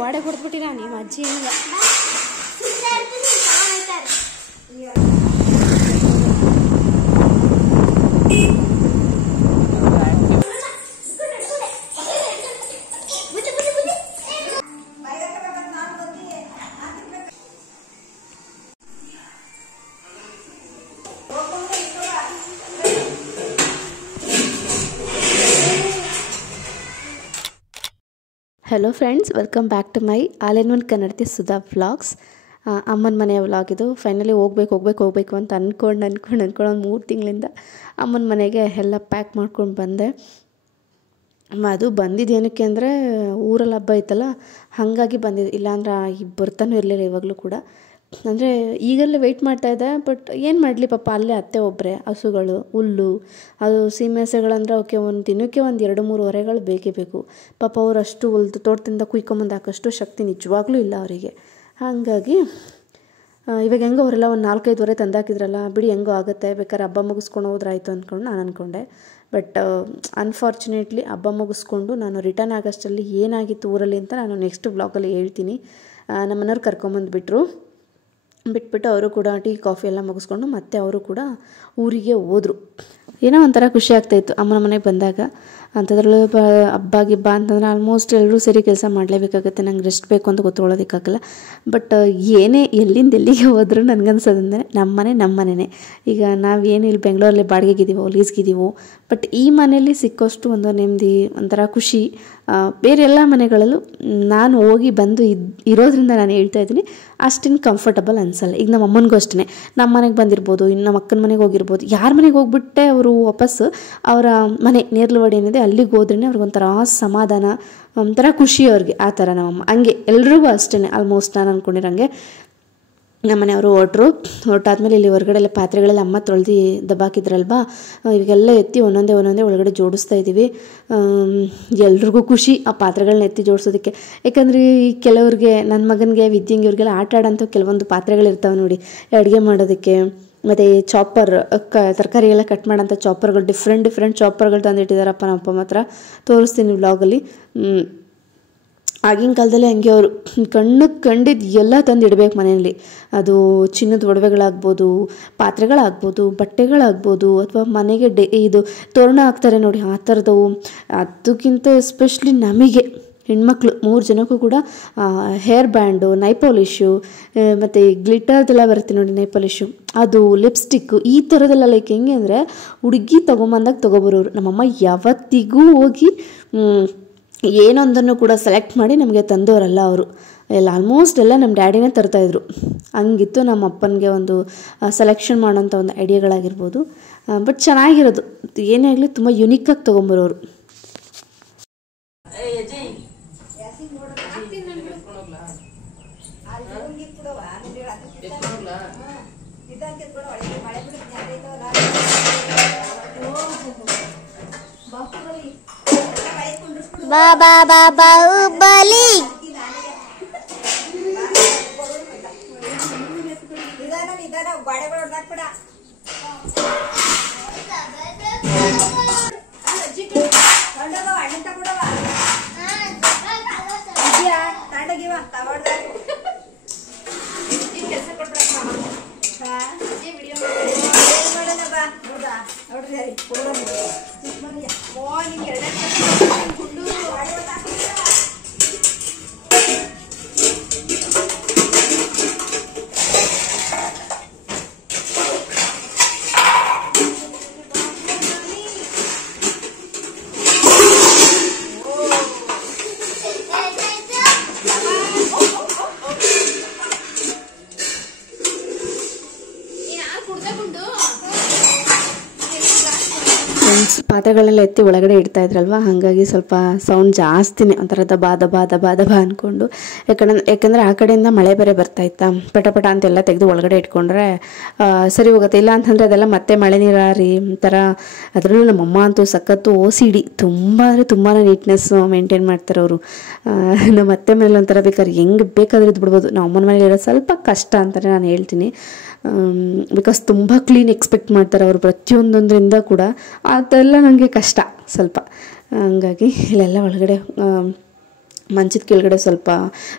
ಗೋಡೆ ಕೊಡ್ಬಿಟ್ಟಿರ ನಿಮ್ಮ ಅಜ್ಜಿ ಏನಿಲ್ಲ. Hello friends, welcome back to my all in one Kannadathi Sudha vlogs. ಅಮ್ಮನ ಮನೆಯ ವ್ಲಾಗ್ ಇದು. ಫೈನಲಿ ಹೋಗ್ಬೇಕು ಅಂತ ಅಂದ್ಕೊಂಡು ಒಂದು 3 ತಿಂಗಳಿಂದ ಅಮ್ಮನ ಮನೆಗೆ ಎಲ್ಲ ಪ್ಯಾಕ್ ಮಾಡ್ಕೊಂಡು ಬಂದೆ. ಅದು ಬಂದಿದ್ದೇನಕ್ಕೆ ಅಂದರೆ ಊರಲ್ಲಿ ಹಬ್ಬ ಐತಲ್ಲ, ಹಾಗಾಗಿ ಬಂದಿದ್ದು. ಇಲ್ಲಾಂದ್ರೆ ಬರ್ತಾನೂ ಇರಲಿಲ್ಲ ಇವಾಗಲೂ ಕೂಡ. ಅಂದರೆ ಈಗಲೇ ವೆಯ್ಟ್ ಮಾಡ್ತಾಯಿದ್ದೆ, ಬಟ್ ಏನು ಮಾಡಲಿ ಪಾಪ, ಅಲ್ಲೇ ಅತ್ತೆ ಒಬ್ಬರೇ, ಹಸುಗಳು, ಹುಲ್ಲು, ಅದು ಸೀಮೆಹಸುಗಳಂದ್ರೆ ಓಕೆ, ಒಂದು ದಿನಕ್ಕೆ 2-3 ಹೊರೆಗಳು ಬೇಕೇ ಬೇಕು. ಪಾಪ ಅವ್ರು ಅಷ್ಟು ಹುಲ್ದು ತೋಟದಿಂದ ಕುಯ್ಕೊಂಬಂದು ಹಾಕೋಷ್ಟು ಶಕ್ತಿ ನಿಜವಾಗ್ಲೂ ಇಲ್ಲ ಅವರಿಗೆ. ಹಾಗಾಗಿ ಇವಾಗ ಹೆಂಗೋ ಅವರೆಲ್ಲ ಒಂದು 4-5 ಹೊರೆ ತಂದಾಕಿದ್ರಲ್ಲ, ಬಿಡಿ ಹೆಂಗೋ ಆಗುತ್ತೆ, ಬೇಕಾದ್ರೆ ಹಬ್ಬ ಮುಗಿಸ್ಕೊಂಡು ಹೋದ್ರಾಯ್ತು ಅಂದ್ಕೊಂಡು ನಾನು ಅಂದ್ಕೊಂಡೆ. ಬಟ್ ಅನ್ಫಾರ್ಚುನೇಟ್ಲಿ ಹಬ್ಬ ಮುಗಿಸ್ಕೊಂಡು ನಾನು ರಿಟರ್ನ್ ಆಗೋಷ್ಟರಲ್ಲಿ ಏನಾಗಿತ್ತು ಊರಲ್ಲಿ ಅಂತ ನಾನು ನೆಕ್ಸ್ಟ್ ಬ್ಲಾಗಲ್ಲಿ ಹೇಳ್ತೀನಿ. ನಮ್ಮನೆಯವ್ರು ಬಿಟ್ಬಿಟ್ಟು ಅವರು ಕೂಡ ಟೀ ಕಾಫಿ ಎಲ್ಲ ಮುಗಿಸ್ಕೊಂಡು ಮತ್ತೆ ಅವರು ಕೂಡ ಊರಿಗೆ ಹೋದರು. ಏನೋ ಒಂಥರ ಖುಷಿ ಆಗ್ತಾಯಿತ್ತು ಅಮ್ಮನ ಮನೆಗೆ ಬಂದಾಗ. ಅಂಥದ್ರಲ್ಲೂ ಹಬ್ಬ ಗಿಬ್ಬ ಅಂತಂದ್ರೆ ಆಲ್ಮೋಸ್ಟ್ ಎಲ್ಲರೂ ಸೇರಿ ಕೆಲಸ ಮಾಡಲೇಬೇಕಾಗುತ್ತೆ. ನಂಗೆ ರೆಸ್ಟ್ ಬೇಕು ಅಂತ ಗೊತ್ತುಕೊಳ್ಳೋದಕ್ಕಾಗಲ್ಲ. ಬಟ್ ಎಲ್ಲಿಂದ ಎಲ್ಲಿಗೆ ಹೋದರೂ ನನಗನ್ಸೋದಂದರೆ ನಮ್ಮ ಮನೆಯೇ. ಈಗ ನಾವೇನು ಇಲ್ಲಿ ಬೆಂಗಳೂರಲ್ಲಿ ಬಾಡಿಗೆಗಿದ್ದೀವೋ, ಲೀಸ್ಗಿದ್ದೀವೋ, ಬಟ್ ಈ ಮನೆಯಲ್ಲಿ ಸಿಕ್ಕೋಷ್ಟು ಒಂದು ನೆಮ್ಮದಿ, ಒಂಥರ ಖುಷಿ ಬೇರೆ ಎಲ್ಲ ಮನೆಗಳಲ್ಲೂ ನಾನು ಹೋಗಿ ಬಂದು ಇರೋದ್ರಿಂದ ನಾನು ಹೇಳ್ತಾ ಇದ್ದೀನಿ, ಅಷ್ಟೇನು ಕಂಫರ್ಟಬಲ್ ಅನಿಸಲ್ಲ. ಈಗ ನಮ್ಮ ಅಮ್ಮನಿಗೂ ಅಷ್ಟೇ, ನಮ್ಮ ಮನೆಗೆ ಬಂದಿರ್ಬೋದು, ಇನ್ನು ನಮ್ಮ ಅಕ್ಕನ ಮನೆಗೆ ಹೋಗಿರ್ಬೋದು, ಯಾರ ಮನೆಗೆ ಹೋಗ್ಬಿಟ್ಟೆ ಅವರು ವಾಪಸ್ಸು ಅವರ ಮನೆ ನೇರ್ಲವಾಡಿ ಏನಿದೆ ಅಲ್ಲಿಗೆ ಹೋದ್ರೇ ಅವ್ರಿಗೊಂಥರ ಸಮಾಧಾನ, ಒಂಥರ ಖುಷಿ ಅವ್ರಿಗೆ. ಆ ಥರ ನಮ್ಮಮ್ಮ ಹಂಗೆ ಎಲ್ರಿಗೂ ಅಷ್ಟೇ ಆಲ್ಮೋಸ್ಟ್ ನಾನು ಅಂದ್ಕೊಂಡಿರಂಗೆ. ನಮ್ಮ ಮನೆಯವರು ಹೊರಟಾದ್ಮೇಲೆ ಇಲ್ಲಿ ಹೊರಗಡೆ ಎಲ್ಲ ಪಾತ್ರೆಗಳೆಲ್ಲ ಅಮ್ಮ ತೊಳೆದು ದಬ್ಬಾಕಿದ್ರಲ್ವಾ, ಇವಾಗೆಲ್ಲ ಎತ್ತಿ ಒಂದೊಂದೇ ಒಳಗಡೆ ಜೋಡಿಸ್ತಾ ಇದ್ದೀವಿ. ಎಲ್ರಿಗೂ ಖುಷಿ ಆ ಪಾತ್ರೆಗಳನ್ನ ಎತ್ತಿ ಜೋಡಿಸೋದಕ್ಕೆ. ಯಾಕಂದರೆ ಈ ಕೆಲವ್ರಿಗೆ, ನನ್ನ ಮಗನಿಗೆ, ವಿದ್ಯಂಗೆ, ಇವ್ರಿಗೆಲ್ಲ ಆಟ ಆಡೋಂಥ ಕೆಲವೊಂದು ಪಾತ್ರೆಗಳಿರ್ತಾವೆ ನೋಡಿ, ಅಡುಗೆ ಮಾಡೋದಕ್ಕೆ. ಮತ್ತು ಚಾಪರ್, ತರಕಾರಿ ಎಲ್ಲ ಕಟ್ ಮಾಡೋಂಥ ಚಾಪರ್ಗಳು, ಡಿಫ್ರೆಂಟ್ ಚಾಪರ್ಗಳು ತಂದಿಟ್ಟಿದ್ದಾರಪ್ಪ ನಮ್ಮ ಅಪ್ಪ ಮಾತ್ರ. ತೋರಿಸ್ತೀನಿ ವ್ಲಾಗಲ್ಲಿ. ಆಗಿನ ಕಾಲದಲ್ಲಿ ಹಂಗೆ ಅವರು ಕಂಡಿದ್ದು ಎಲ್ಲ ತಂದು ಇಡಬೇಕು ಮನೆಯಲ್ಲಿ. ಅದು ಚಿನ್ನದ ಒಡವೆಗಳಾಗ್ಬೋದು, ಪಾತ್ರೆಗಳಾಗ್ಬೋದು, ಬಟ್ಟೆಗಳಾಗ್ಬೋದು, ಅಥವಾ ಮನೆಗೆ ಇದು ತೋರಣ ಹಾಕ್ತಾರೆ ನೋಡಿ, ಆ ಥರದವು. ಅದಕ್ಕಿಂತ ಎಸ್ಪೆಷಲಿ ನಮಗೆ ಹೆಣ್ಮಕ್ಳು 3 ಜನಕ್ಕೂ ಕೂಡ ಹೇರ್ ಬ್ಯಾಂಡು, ನೈಪಾಲಿಶು, ಮತ್ತು ಗ್ಲಿಟರ್ದೆಲ್ಲ ಬರುತ್ತೆ ನೋಡಿ ನೈಪಾಲಿಶು, ಅದು ಲಿಪ್ಸ್ಟಿಕ್ಕು, ಈ ಥರದ್ದೆಲ್ಲ ಲೈಕ್ ಹೆಂಗೆ ಅಂದರೆ ಹುಡುಗಿ ತೊಗೊಂಬಂದಾಗ ತೊಗೊಬರೋರು. ನಮ್ಮಮ್ಮ ಯಾವತ್ತಿಗೂ ಹೋಗಿ ಏನೊಂದನ್ನು ಕೂಡ ಸೆಲೆಕ್ಟ್ ಮಾಡಿ ನಮಗೆ ತಂದವರಲ್ಲ ಅವರು. ಆಲ್ಮೋಸ್ಟ್ ಎಲ್ಲ ನಮ್ಮ ಡ್ಯಾಡಿನೇ ತರ್ತಾಯಿದ್ರು. ಹಂಗಿತ್ತು ನಮ್ಮ ಅಪ್ಪನಿಗೆ ಒಂದು ಸೆಲೆಕ್ಷನ್ ಮಾಡೋಂಥ ಒಂದು ಐಡಿಯಾಗಳಾಗಿರ್ಬೋದು. ಬಟ್ ಚೆನ್ನಾಗಿರೋದು, ಏನೇ ಆಗಲಿ ತುಂಬ ಯುನೀಕಾಗಿ ತೊಗೊಂಬರೋರು. ಬಾಹುಬಲಿ ಪಾತ್ರೆಗಳೆಲ್ಲ ಎತ್ತಿ ಒಳಗಡೆ ಇಡ್ತಾ ಇದ್ರಲ್ವ, ಹಾಗಾಗಿ ಸ್ವಲ್ಪ ಸೌಂಡ್ ಜಾಸ್ತಿನೇ, ಒಂಥರ ದಬಾ ಅಂದ್ಕೊಂಡು. ಯಾಕಂದರೆ ಆ ಕಡೆಯಿಂದ ಮಳೆ ಬೇರೆ ಬರ್ತಾಯಿತ್ತಾ, ಪಟ ಅಂತೆಲ್ಲ ತೆಗೆದು ಒಳಗಡೆ ಇಟ್ಕೊಂಡ್ರೆ ಸರಿ ಹೋಗುತ್ತೆ. ಇಲ್ಲ ಅಂತಂದರೆ ಅದೆಲ್ಲ ಮತ್ತೆ ಮಳೆ ನೀರಾರಿ ಒಂಥರ. ಅದರಲ್ಲೂ ನಮ್ಮಮ್ಮ ಅಂತೂ ಸಖತ್ತು OCD, ತುಂಬಾ ನೀಟ್ನೆಸ್ಸು ಮೇಂಟೈನ್ ಮಾಡ್ತಾರೆ ಅವರು. ನಮ್ಮ ಅತ್ತೆ ಮನೇಲಿ ಒಂಥರ ಹೆಂಗೆ ಬೇಕಾದ್ರೆ ಇದು ಬಿಡ್ಬೋದು. ನಮ್ಮ ಅಮ್ಮನ ಮನೇಲಿ ಇರೋದು ಸ್ವಲ್ಪ ಕಷ್ಟ ಅಂತಲೇ ನಾನು ಹೇಳ್ತೀನಿ. ಬಿಕಾಸ್ ತುಂಬ ಕ್ಲೀನ್ ಎಕ್ಸ್ಪೆಕ್ಟ್ ಮಾಡ್ತಾರೆ ಅವರು ಪ್ರತಿಯೊಂದೊಂದರಿಂದ ಕೂಡ. ಅದೆಲ್ಲ ನನಗೆ ಕಷ್ಟ ಸ್ವಲ್ಪ. ಹಂಗಾಗಿ ಇಲ್ಲೆಲ್ಲ ಒಳಗಡೆ ಮಂಚದ ಕೆಳಗಡೆ ಸ್ವಲ್ಪ,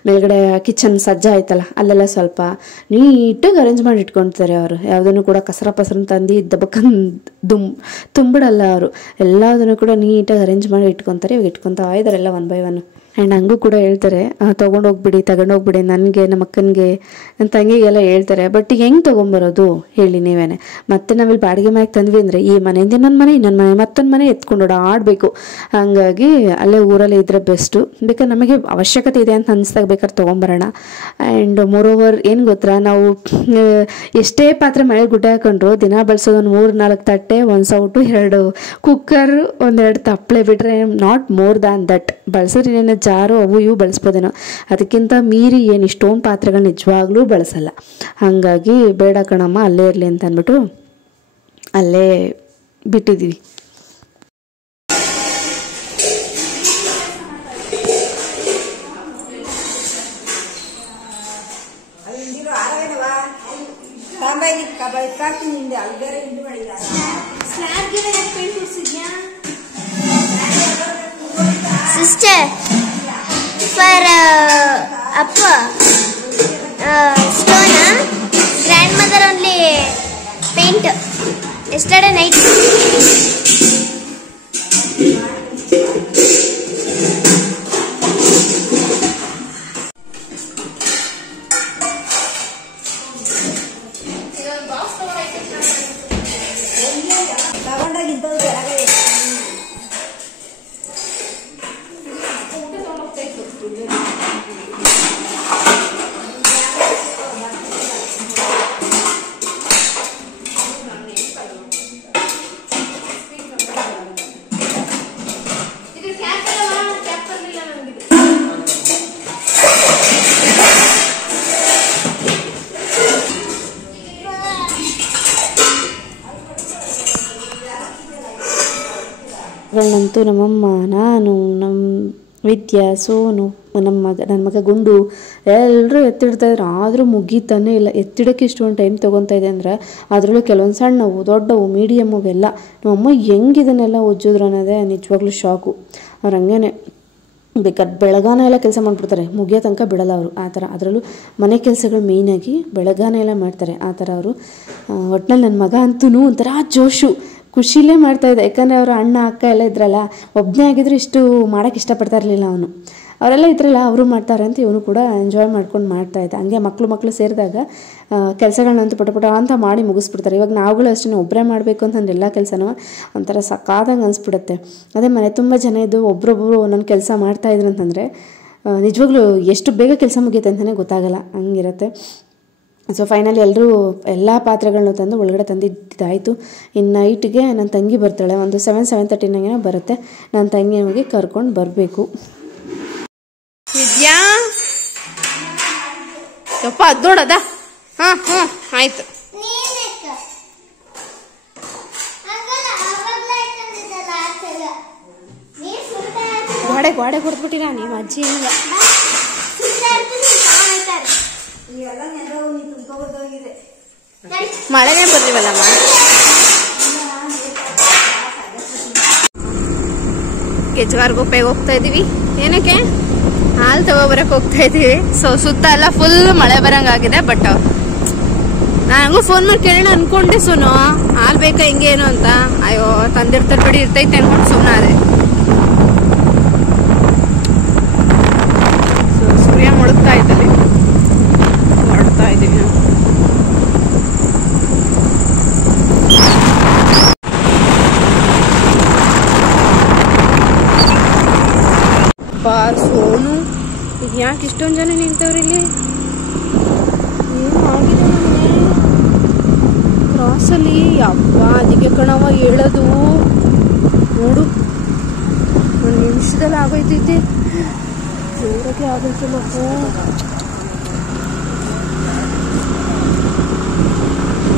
ಮೇಲ್ಗಡೆ ಕಿಚನ್ ಸಜ್ಜ ಆಯ್ತಲ್ಲ ಅಲ್ಲೆಲ್ಲ ಸ್ವಲ್ಪ ನೀಟಾಗಿ ಅರೇಂಜ್ ಮಾಡಿ ಇಟ್ಕೊಳ್ತಾರೆ ಅವರು. ಯಾವುದನ್ನು ಕೂಡ ಕಸರ ಪಸರನ್ನು ತಂದು ದಬಕ್ಕಂದು ತುಂಬಿಡಲ್ಲ ಅವರು. ಎಲ್ಲದನ್ನು ಕೂಡ ನೀಟಾಗಿ ಅರೇಂಜ್ ಮಾಡಿ ಇಟ್ಕೊತಾರೆ. ಇವಾಗ ಇಟ್ಕೊತಾ ಇದ್ದಾರೆ ಎಲ್ಲ 1 by 1. ಆ್ಯಂಡ್ ಹಂಗೂ ಕೂಡ ಹೇಳ್ತಾರೆ ತೊಗೊಂಡೋಗ್ಬಿಡಿ ನನಗೆ, ನಮ್ಮ ಅಕ್ಕನಿಗೆ, ನನ್ನ ತಂಗಿಗೆಲ್ಲ ಹೇಳ್ತಾರೆ. ಬಟ್ ಈಗ ಹೆಂಗೆ ತೊಗೊಂಬರೋದು ಹೇಳಿ ನೀವೇನೆ. ಮತ್ತೆ ನಾವಿಲ್ಲಿ ಬಾಡಿಗೆ ಮನೆಗೆ ತಂದ್ವಿ ಅಂದರೆ ಈ ಮನೆಯಿಂದ ಇನ್ನೊಂದು ಮನೆ ಮತ್ತೊಂದು ಮನೆ ಎತ್ಕೊಂಡು ಆಡಬೇಕು. ಹಾಗಾಗಿ ಅಲ್ಲೇ ಊರಲ್ಲೇ ಇದ್ದರೆ ಬೆಸ್ಟು. ಬೇಕಾದ್ರೆ ನಮಗೆ ಅವಶ್ಯಕತೆ ಇದೆ ಅಂತ ಅನಿಸ್ದಾಗ ಬೇಕಾದ್ರೆ ತೊಗೊಂಬರೋಣ. ಆ್ಯಂಡ್ ಮೋರೋವರ್ ಏನು ಗೊತ್ತಾ, ನಾವು ಎಷ್ಟೇ ಪಾತ್ರೆ ಮಳೆ ಗುಡ್ಡೆ ಹಾಕೊಂಡ್ರು ದಿನ ಬಳಸೋದು ಒಂದು 3-4 ತಟ್ಟೆ, 1 ಸೌಟು, 2 ಕುಕ್ಕರ್, 1-2 ತಪ್ಪಲೆ ಬಿಟ್ಟರೆ ನಾಟ್ ಮೋರ್ ದ್ಯಾನ್ ದಟ್. ಬಳಸಿದ್ರೆ ಏನೇನು ಜಾರು ಅವು ಇವು ಬಳಸ್ಬೋದೇನೋ, ಅದಕ್ಕಿಂತ ಮೀರಿ ಏನು ಇಷ್ಟೊಂದು ಪಾತ್ರೆಗಳು ನಿಜವಾಗ್ಲೂ ಬಳಸಲ್ಲ. ಹಾಗಾಗಿ ಬೇಡ ಕಣಮ್ಮ ಅಲ್ಲೇ ಇರಲಿ ಅಂತ ಅಂದ್ಬಿಟ್ಟು ಅಲ್ಲೇ ಬಿಟ್ಟಿದ್ದೀವಿ. Sister, for Appa, stone, grandmother only paint yesterday night. ಗಳನ್ನಂತೂ ನಮ್ಮಮ್ಮ, ನಾನು, ನಮ್ಮ ವಿದ್ಯಾ, ಸೋನು, ನನ್ನ ಮಗ ಗುಂಡು ಎಲ್ಲರೂ ಎತ್ತಿಡ್ತಾಯಿದ್ರು. ಆದರೂ ಮುಗೀತಾನೇ ಇಲ್ಲ. ಎತ್ತಿಡೋಕ್ಕೆ ಇಷ್ಟೊಂದು ಟೈಮ್ ತೊಗೊತಾ ಇದೆ ಅಂದರೆ ಅದರಲ್ಲೂ ಕೆಲವೊಂದು ಸಣ್ಣವು, ದೊಡ್ಡವು, ಮೀಡಿಯಮ್ಮು ಎಲ್ಲ. ನಮ್ಮಮ್ಮ ಹೆಂಗಿದನ್ನೆಲ್ಲ ಉಜ್ಜಿದ್ರು ಅನ್ನೋದೇ ನಿಜವಾಗ್ಲೂ ಶಾಕು. ಅವ್ರು ಹಂಗೇನೆ ಬೇಕಾದ್ರೆ ಬೆಳಗಾನ ಎಲ್ಲ ಕೆಲಸ ಮಾಡಿಬಿಡ್ತಾರೆ, ಮುಗಿಯೋ ತನಕ ಬಿಡಲ್ಲ ಅವರು ಆ ಥರ. ಅದರಲ್ಲೂ ಮನೆ ಕೆಲಸಗಳು ಮೇಯ್ನಾಗಿ ಬೆಳಗಾನ ಎಲ್ಲ ಮಾಡ್ತಾರೆ ಆ ಥರ ಅವರು. ಒಟ್ಟಿನಲ್ಲಿ ನನ್ನ ಮಗ ಅಂತೂ ಒಂಥರ ಜೋಶು, ಖುಷಿಲೇ ಮಾಡ್ತಾಯಿದ್ದೆ. ಯಾಕಂದರೆ ಅವರು ಅಣ್ಣ ಅಕ್ಕ ಎಲ್ಲ ಇದ್ರಲ್ಲ, ಒಬ್ಬನೇ ಆಗಿದ್ರು ಇಷ್ಟು ಮಾಡೋಕ್ಕೆ ಇಷ್ಟಪಡ್ತಾ ಇರಲಿಲ್ಲ ಅವನು. ಅವರೆಲ್ಲ ಇದ್ರಲ್ಲ ಅವರು ಮಾಡ್ತಾರೆ ಅಂತ ಇವನು ಕೂಡ ಎಂಜಾಯ್ ಮಾಡ್ಕೊಂಡು ಮಾಡ್ತಾಯಿದ್ದ. ಹಂಗೆ ಮಕ್ಕಳು ಸೇರಿದಾಗ ಕೆಲಸಗಳನ್ನಂತೂ ಪಟ ಅಂತ ಮಾಡಿ ಮುಗಿಸ್ಬಿಡ್ತಾರೆ. ಇವಾಗ ನಾವುಗಳು ಅಷ್ಟೇ ಒಬ್ಬರೇ ಮಾಡಬೇಕು ಅಂತಂದ್ರೆ ಎಲ್ಲ ಕೆಲಸನೂ ಒಂಥರ ಸಕಾದಂಗೆ ಅನಿಸ್ಬಿಡುತ್ತೆ. ಅದೇ ಮನೆ ತುಂಬ ಜನ ಇದ್ದು ಒಬ್ರೊಬ್ಬರು ಒಂದೊಂದು ಕೆಲಸ ಮಾಡ್ತಾಯಿದ್ರು ಅಂತಂದರೆ ನಿಜವಾಗ್ಲೂ ಎಷ್ಟು ಬೇಗ ಕೆಲಸ ಮುಗಿಯುತ್ತೆ ಅಂತಲೇ ಗೊತ್ತಾಗಲ್ಲ, ಹಂಗಿರುತ್ತೆ. ಸೊ ಫೈನಲಿ ಎಲ್ಲರೂ ಎಲ್ಲ ಪಾತ್ರೆಗಳನ್ನೂ ತಂದು ಒಳಗಡೆ ತಂದಿದ್ದಾಯಿತು. ಇನ್ನು ನೈಟ್ಗೆ ನನ್ನ ತಂಗಿ ಬರ್ತಾಳೆ, ಒಂದು 7-7:30 ಬರುತ್ತೆ. ನನ್ನ ತಂಗಿ ಹೋಗಿ ಕರ್ಕೊಂಡು ಬರಬೇಕು. ವಿದ್ಯಾ ಯಪ್ಪ ಅದು ನೋಡದ. ಹಾಂ ಆಯ್ತು. ಗೋಡೆ ಕೊಡ್ಬಿಟ್ಟಿರ ನೀವು ಅಜ್ಜಿ ಇಲ್ಲ. ಮಳೆನೇ ಬರ್ಲಿವಲ್ಲಮ್ಮ. ಕೆಜ್ಗಾರ್ಗೊಪ್ಪೆಗೆ ಹೋಗ್ತಾ ಇದೀವಿ. ಏನಕ್ಕೆ? ಹಾಲು ತಗೋಬರಕ್ಕೆ ಹೋಗ್ತಾ ಇದೀವಿ. ಸೊ ಸುತ್ತ ಎಲ್ಲ ಫುಲ್ ಮಳೆ ಬರಂಗಾಗಿದೆ. ಬಟ್ ನಾನು ಫೋನ್ ಮಾಡಿ ಕೇಳೋಣ ಅನ್ಕೊಂಡೆ ಸೋನು, ಹಾಲು ಬೇಕಾ ಹಿಂಗೇನು ಅಂತ. ಅಯ್ಯೋ ತಂದಿರ್ತಾರೆ ಬಿಡಿ, ಇರ್ತೈತೆ ಅನ್ಕೊಂಡು ಸುಮ್ಮನೆ ಅದೇ. ಸೊ ಸೂರ್ಯ ಮುಳುಗ್ತಾ ಇದ್ದಲ್ಲಿ ಹೊರಡ್ತಾ ಇದೀವಿ ನಾವು. ಸೋನು ಇದು ಯಾಕೆ ಇಷ್ಟೊಂದು ಜನ ನಿಂತವ್ರಿ ಇಲ್ಲಿ? ಏನು ಆಗಿದೆ ನಮಗೆ ಕ್ರಾಸಲ್ಲಿ? ಅಪ್ಪ ಅದಕ್ಕೆ ಕಣವ ಹೇಳೋದು. ನೋಡು 1 ನಿಮಿಷದಲ್ಲಿ ಆಗೋಯ್ತೈತೆ, ಜೋರಾಗಿ ಆಗೋಯ್ತಲ್ಲ.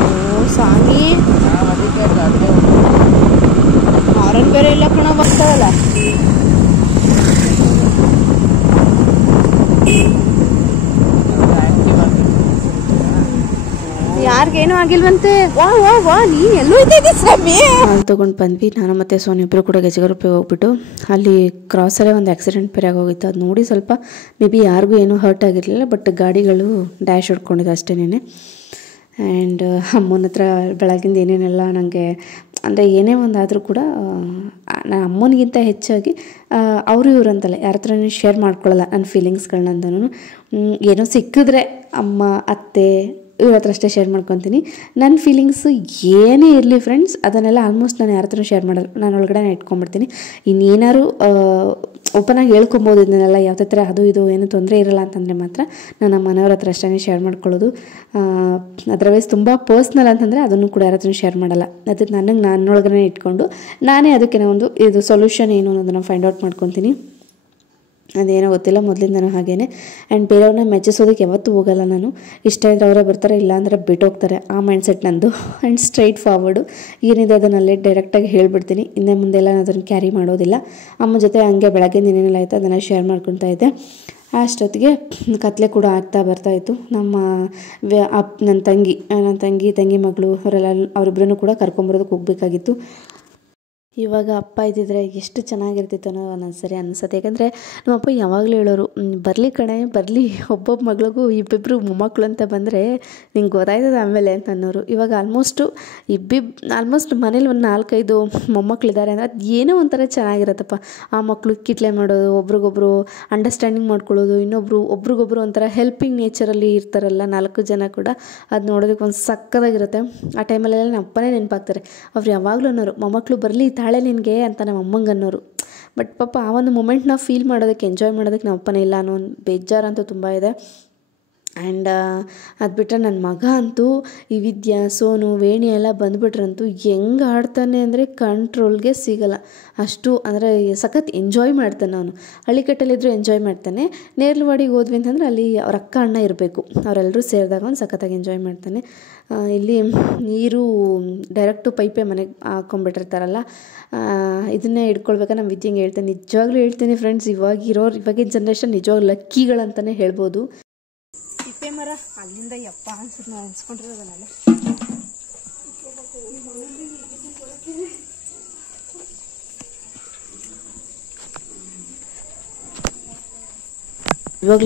ಓ ಸಾಮಿ, ಹಾರನ್ ಬೇರೆ ಎಲ್ಲ ಕಣ ಬರ್ತಾವಲ್ಲ. ಯಾರು ಏನೂ ಆಗಿಲ್ವಂತೆ. ವಾ ವಾ ವಾ ನೀನು ಎಲ್ಲೂ ಇದ್ದಿದ್ದೆ ಸ್ವಾಮಿ. ಹಾಲು ತೊಗೊಂಡು ಬಂದ್ವಿ. ನಾನು ಮತ್ತು ಸೋನಿ ಇಬ್ಬರು ಕೂಡ ಗೆಜಗರುಪೆ ಹೋಗ್ಬಿಟ್ಟು ಅಲ್ಲಿ ಕ್ರಾಸಲ್ಲೇ ಒಂದು ಆಕ್ಸಿಡೆಂಟ್ ಬೇರೆ ಆಗೋಗಿತ್ತು. ಅದು ನೋಡಿ ಸ್ವಲ್ಪ ಮೇ ಬಿ ಯಾರಿಗೂ ಏನೂ ಹರ್ಟ್ ಆಗಿರಲಿಲ್ಲ, ಬಟ್ ಗಾಡಿಗಳು ಡ್ಯಾಶ್ ಹೊಡ್ಕೊಂಡಿದ್ದು ಅಷ್ಟೇನೆ. ಆ್ಯಂಡ್ ಅಮ್ಮನ ಹತ್ರ ಬೆಳಗಿಂದ ಏನೇನೆಲ್ಲ ನನಗೆ ಅಂದರೆ ಏನೇ ಒಂದಾದರೂ ಕೂಡ ನಾನು ಅಮ್ಮನಿಗಿಂತ ಹೆಚ್ಚಾಗಿ ಅವರು ಇವರು ಅಂತಲ್ಲ ಯಾರ ಹತ್ರನೂ ಶೇರ್ ಮಾಡ್ಕೊಳ್ಳಲ್ಲ ನನ್ನ ಫೀಲಿಂಗ್ಸ್ಗಳನ್ನಂತನೂ. ಏನೋ ಸಿಕ್ಕಿದ್ರೆ ಅಮ್ಮ ಅತ್ತೆ ಇವ್ರ ಹತ್ರ ಅಷ್ಟೇ ಶೇರ್ ಮಾಡ್ಕೊತೀನಿ. ನನ್ನ ಫೀಲಿಂಗ್ಸು ಏನೇ ಇರಲಿ ಫ್ರೆಂಡ್ಸ್, ಅದನ್ನೆಲ್ಲ ಆಲ್ಮೋಸ್ಟ್ ನಾನು ಯಾರ ಹತ್ರ ಶೇರ್ ಮಾಡಲ್ಲ, ನಾನು ಒಳಗಡೆ ಇಟ್ಕೊಂಡ್ಬಿಡ್ತೀನಿ. ಇನ್ನೇನಾದ್ರು ಓಪನಾಗಿ ಹೇಳ್ಕೊಬೋದು ಇದನ್ನೆಲ್ಲ, ಯಾವುದೇ ಥರ ಅದು ಇದು ಏನೂ ತೊಂದರೆ ಇರಲ್ಲ ಅಂತಂದರೆ ಮಾತ್ರ ನಾನು ನಮ್ಮ ಮನೆಯವ್ರ ಹತ್ರ ಅಷ್ಟೇ ಶೇರ್ ಮಾಡ್ಕೊಳ್ಳೋದು. ಅದರ್ವೈಸ್ ತುಂಬ ಪರ್ಸ್ನಲ್ ಅಂತಂದರೆ ಅದನ್ನು ಕೂಡ ಯಾರ ಹತ್ರನೂ ಶೇರ್ ಮಾಡಲ್ಲ. ಅದು ನನಗೆ ನನ್ನೊಳಗಡೆ ಇಟ್ಕೊಂಡು ನಾನೇ ಅದಕ್ಕೆ ಒಂದು ಇದು ಸೊಲ್ಯೂಷನ್ ಏನು ಅನ್ನೋದನ್ನು ಫೈಂಡ್ ಔಟ್ ಮಾಡ್ಕೊತೀನಿ. ಅದೇನೋ ಗೊತ್ತಿಲ್ಲ ಮೊದಲಿಂದನೂ ಹಾಗೇನೆ. ಆ್ಯಂಡ್ ಬೇರೆಯವ್ರನ್ನ ಮೆಚ್ಚಿಸೋದಕ್ಕೆ ಯಾವತ್ತೂ ಹೋಗಲ್ಲ ನಾನು. ಇಷ್ಟ ಇದ್ದರೆ ಅವರೇ ಬರ್ತಾರೆ, ಇಲ್ಲಾಂದರೆ ಬಿಟ್ಟೋಗ್ತಾರೆ. ಆ ಮೈಂಡ್ಸೆಟ್ ನಂದು. ಆ್ಯಂಡ್ ಸ್ಟ್ರೈಟ್ ಫಾರ್ವರ್ಡು ಏನಿದೆ ಅದನ್ನು ಅಲ್ಲೇ ಡೈರೆಕ್ಟಾಗಿ ಹೇಳ್ಬಿಡ್ತೀನಿ. ಹಿಂದೆ ಮುಂದೆ ಎಲ್ಲ ನಾನು ಅದನ್ನು ಕ್ಯಾರಿ ಮಾಡೋದಿಲ್ಲ. ಅಮ್ಮ ಜೊತೆ ಹಂಗೆ ಬೆಳಗ್ಗೆ ಏನೇನೆಲ್ಲ ಆಯಿತು ಅದನ್ನು ಶೇರ್ ಮಾಡ್ಕೊತಾ ಇದ್ದೆ. ಅಷ್ಟೊತ್ತಿಗೆ ಕತ್ಲೆ ಕೂಡ ಆಗ್ತಾ ಬರ್ತಾಯಿತ್ತು. ನನ್ನ ತಂಗಿ ಮಗಳು ಅವರಿಬ್ಬರನ್ನು ಕೂಡ ಕರ್ಕೊಂಬರೋದಕ್ಕೆ ಹೋಗ್ಬೇಕಾಗಿತ್ತು. ಇವಾಗ ಅಪ್ಪ ಇದ್ದಿದ್ರೆ ಎಷ್ಟು ಚೆನ್ನಾಗಿರ್ತಿತ್ತು ಅನ್ನೋ ಒಂದೊಂದು ಸರಿ ಅನಿಸುತ್ತೆ. ಯಾಕಂದರೆ ನಮ್ಮಪ್ಪ ಯಾವಾಗಲೂ ಹೇಳೋರು, ಬರಲಿ ಕಣೆ ಬರಲಿ, ಒಬ್ಬೊಬ್ಬ ಮಗಳಿಗೂ ಇಬ್ಬಿಬ್ಬರು ಮೊಮ್ಮಕ್ಕಳು ಅಂತ ಬಂದರೆ ನಿಂಗೆ ಗೊತ್ತಾಯ್ತದೆ ಆಮೇಲೆ ಅಂತ ಅನ್ನೋರು. ಇವಾಗ ಆಲ್ಮೋಸ್ಟ್ ಮನೇಲಿ ಒಂದು 4-5 ಮೊಮ್ಮಕ್ಕಳಿದ್ದಾರೆ ಅಂದರೆ ಅದು ಏನೋ ಒಂಥರ ಚೆನ್ನಾಗಿರತ್ತಪ್ಪ. ಆ ಮಕ್ಕಳು ಕಿಟ್ಲೆ ಮಾಡೋದು, ಒಬ್ರಿಗೊಬ್ರು ಅಂಡರ್ಸ್ಟ್ಯಾಂಡಿಂಗ್ ಮಾಡ್ಕೊಳ್ಳೋದು, ಒಬ್ರಿಗೊಬ್ರು ಒಂಥರ ಹೆಲ್ಪಿಂಗ್ ನೇಚರಲ್ಲಿ ಇರ್ತಾರಲ್ಲ 4 ಜನ ಕೂಡ, ಅದು ನೋಡೋದಕ್ಕೆ ಒಂದು ಸಕ್ಕದಾಗಿರುತ್ತೆ. ಆ ಟೈಮಲ್ಲೆಲ್ಲ ನಮ್ಮ ಅಪ್ಪನೇ ನೆನಪಾಗ್ತಾರೆ. ಅವ್ರು ಯಾವಾಗಲೂ ಅನ್ನೋರು, ಮೊಮ್ಮಕ್ಕಳು ಬರಲಿ ತಾಳೆ ನಿನಗೆ ಅಂತ ನಮ್ಮ ಅಮ್ಮಂಗೆ ಅನ್ನೋರು. ಬಟ್ ಪಾಪ ಆ ಒಂದು ಮೂಮೆಂಟ್ನ ಫೀಲ್ ಮಾಡೋದಕ್ಕೆ, ಎಂಜಾಯ್ ಮಾಡೋದಕ್ಕೆ ನಮ್ಮ ಅಪ್ಪನೇ ಇಲ್ಲ ಅನ್ನೋ ಒಂದು ಬೇಜಾರಂತೂ ತುಂಬ ಇದೆ. ಆ್ಯಂಡ್ ಅದು ಬಿಟ್ಟರೆ ನನ್ನ ಮಗ ಅಂತೂ ಈ ವಿದ್ಯಾ, ಸೋನು, ವೇಣಿ ಎಲ್ಲ ಬಂದುಬಿಟ್ರಂತೂ ಹೆಂಗೆ ಆಡ್ತಾನೆ ಅಂದರೆ ಕಂಟ್ರೋಲ್ಗೆ ಸಿಗಲ್ಲ. ಅಷ್ಟು ಅಂದರೆ ಸಖತ್ ಎಂಜಾಯ್ ಮಾಡ್ತಾನೆ ಅವನು. ಹಳ್ಳಿಕಟ್ಟಲ್ಲಿದ್ದರೂ ಎಂಜಾಯ್ ಮಾಡ್ತಾನೆ. ನೇರ್ಲವಾಡಿಗೆ ಹೋದ್ವಿ ಅಂತಂದರೆ ಅಲ್ಲಿ ಅವ್ರ ಅಕ್ಕ ಅಣ್ಣ ಇರಬೇಕು, ಅವರೆಲ್ಲರೂ ಸೇರಿದಾಗ ಒಂದು ಸಖತ್ತಾಗಿ ಎಂಜಾಯ್ ಮಾಡ್ತಾನೆ. ಇಲ್ಲಿ ನೀರು ಡೈರೆಕ್ಟು ಪೈಪೇ ಮನೆಗೆ ಹಾಕ್ಕೊಂಬಿಟ್ಟಿರ್ತಾರಲ್ಲ, ಇದನ್ನೇ ಹಿಡ್ಕೊಳ್ಬೇಕಾ ನಮ್ಮ ವಿದ್ಯೆಂಗೆ ಹೇಳ್ತೇನೆ. ನಿಜವಾಗ್ಲೂ ಹೇಳ್ತೀನಿ ಫ್ರೆಂಡ್ಸ್, ಇವಾಗಿನ ಜನ್ರೇಷನ್ ನಿಜವಾಗ್ಲೂ ಲಕ್ಕಿಗಳಂತಲೇ ಹೇಳ್ಬೋದು. ತಿಪ್ಪೆ ಮರ ಅಲ್ಲಿಂದ ಯಪ್ಪ ಅನ್ಸುತ್ತೆ ನಾವು ಅನ್ಸ್ಕೊಂಡಿರೋದನ್ನೆಲ್ಲ.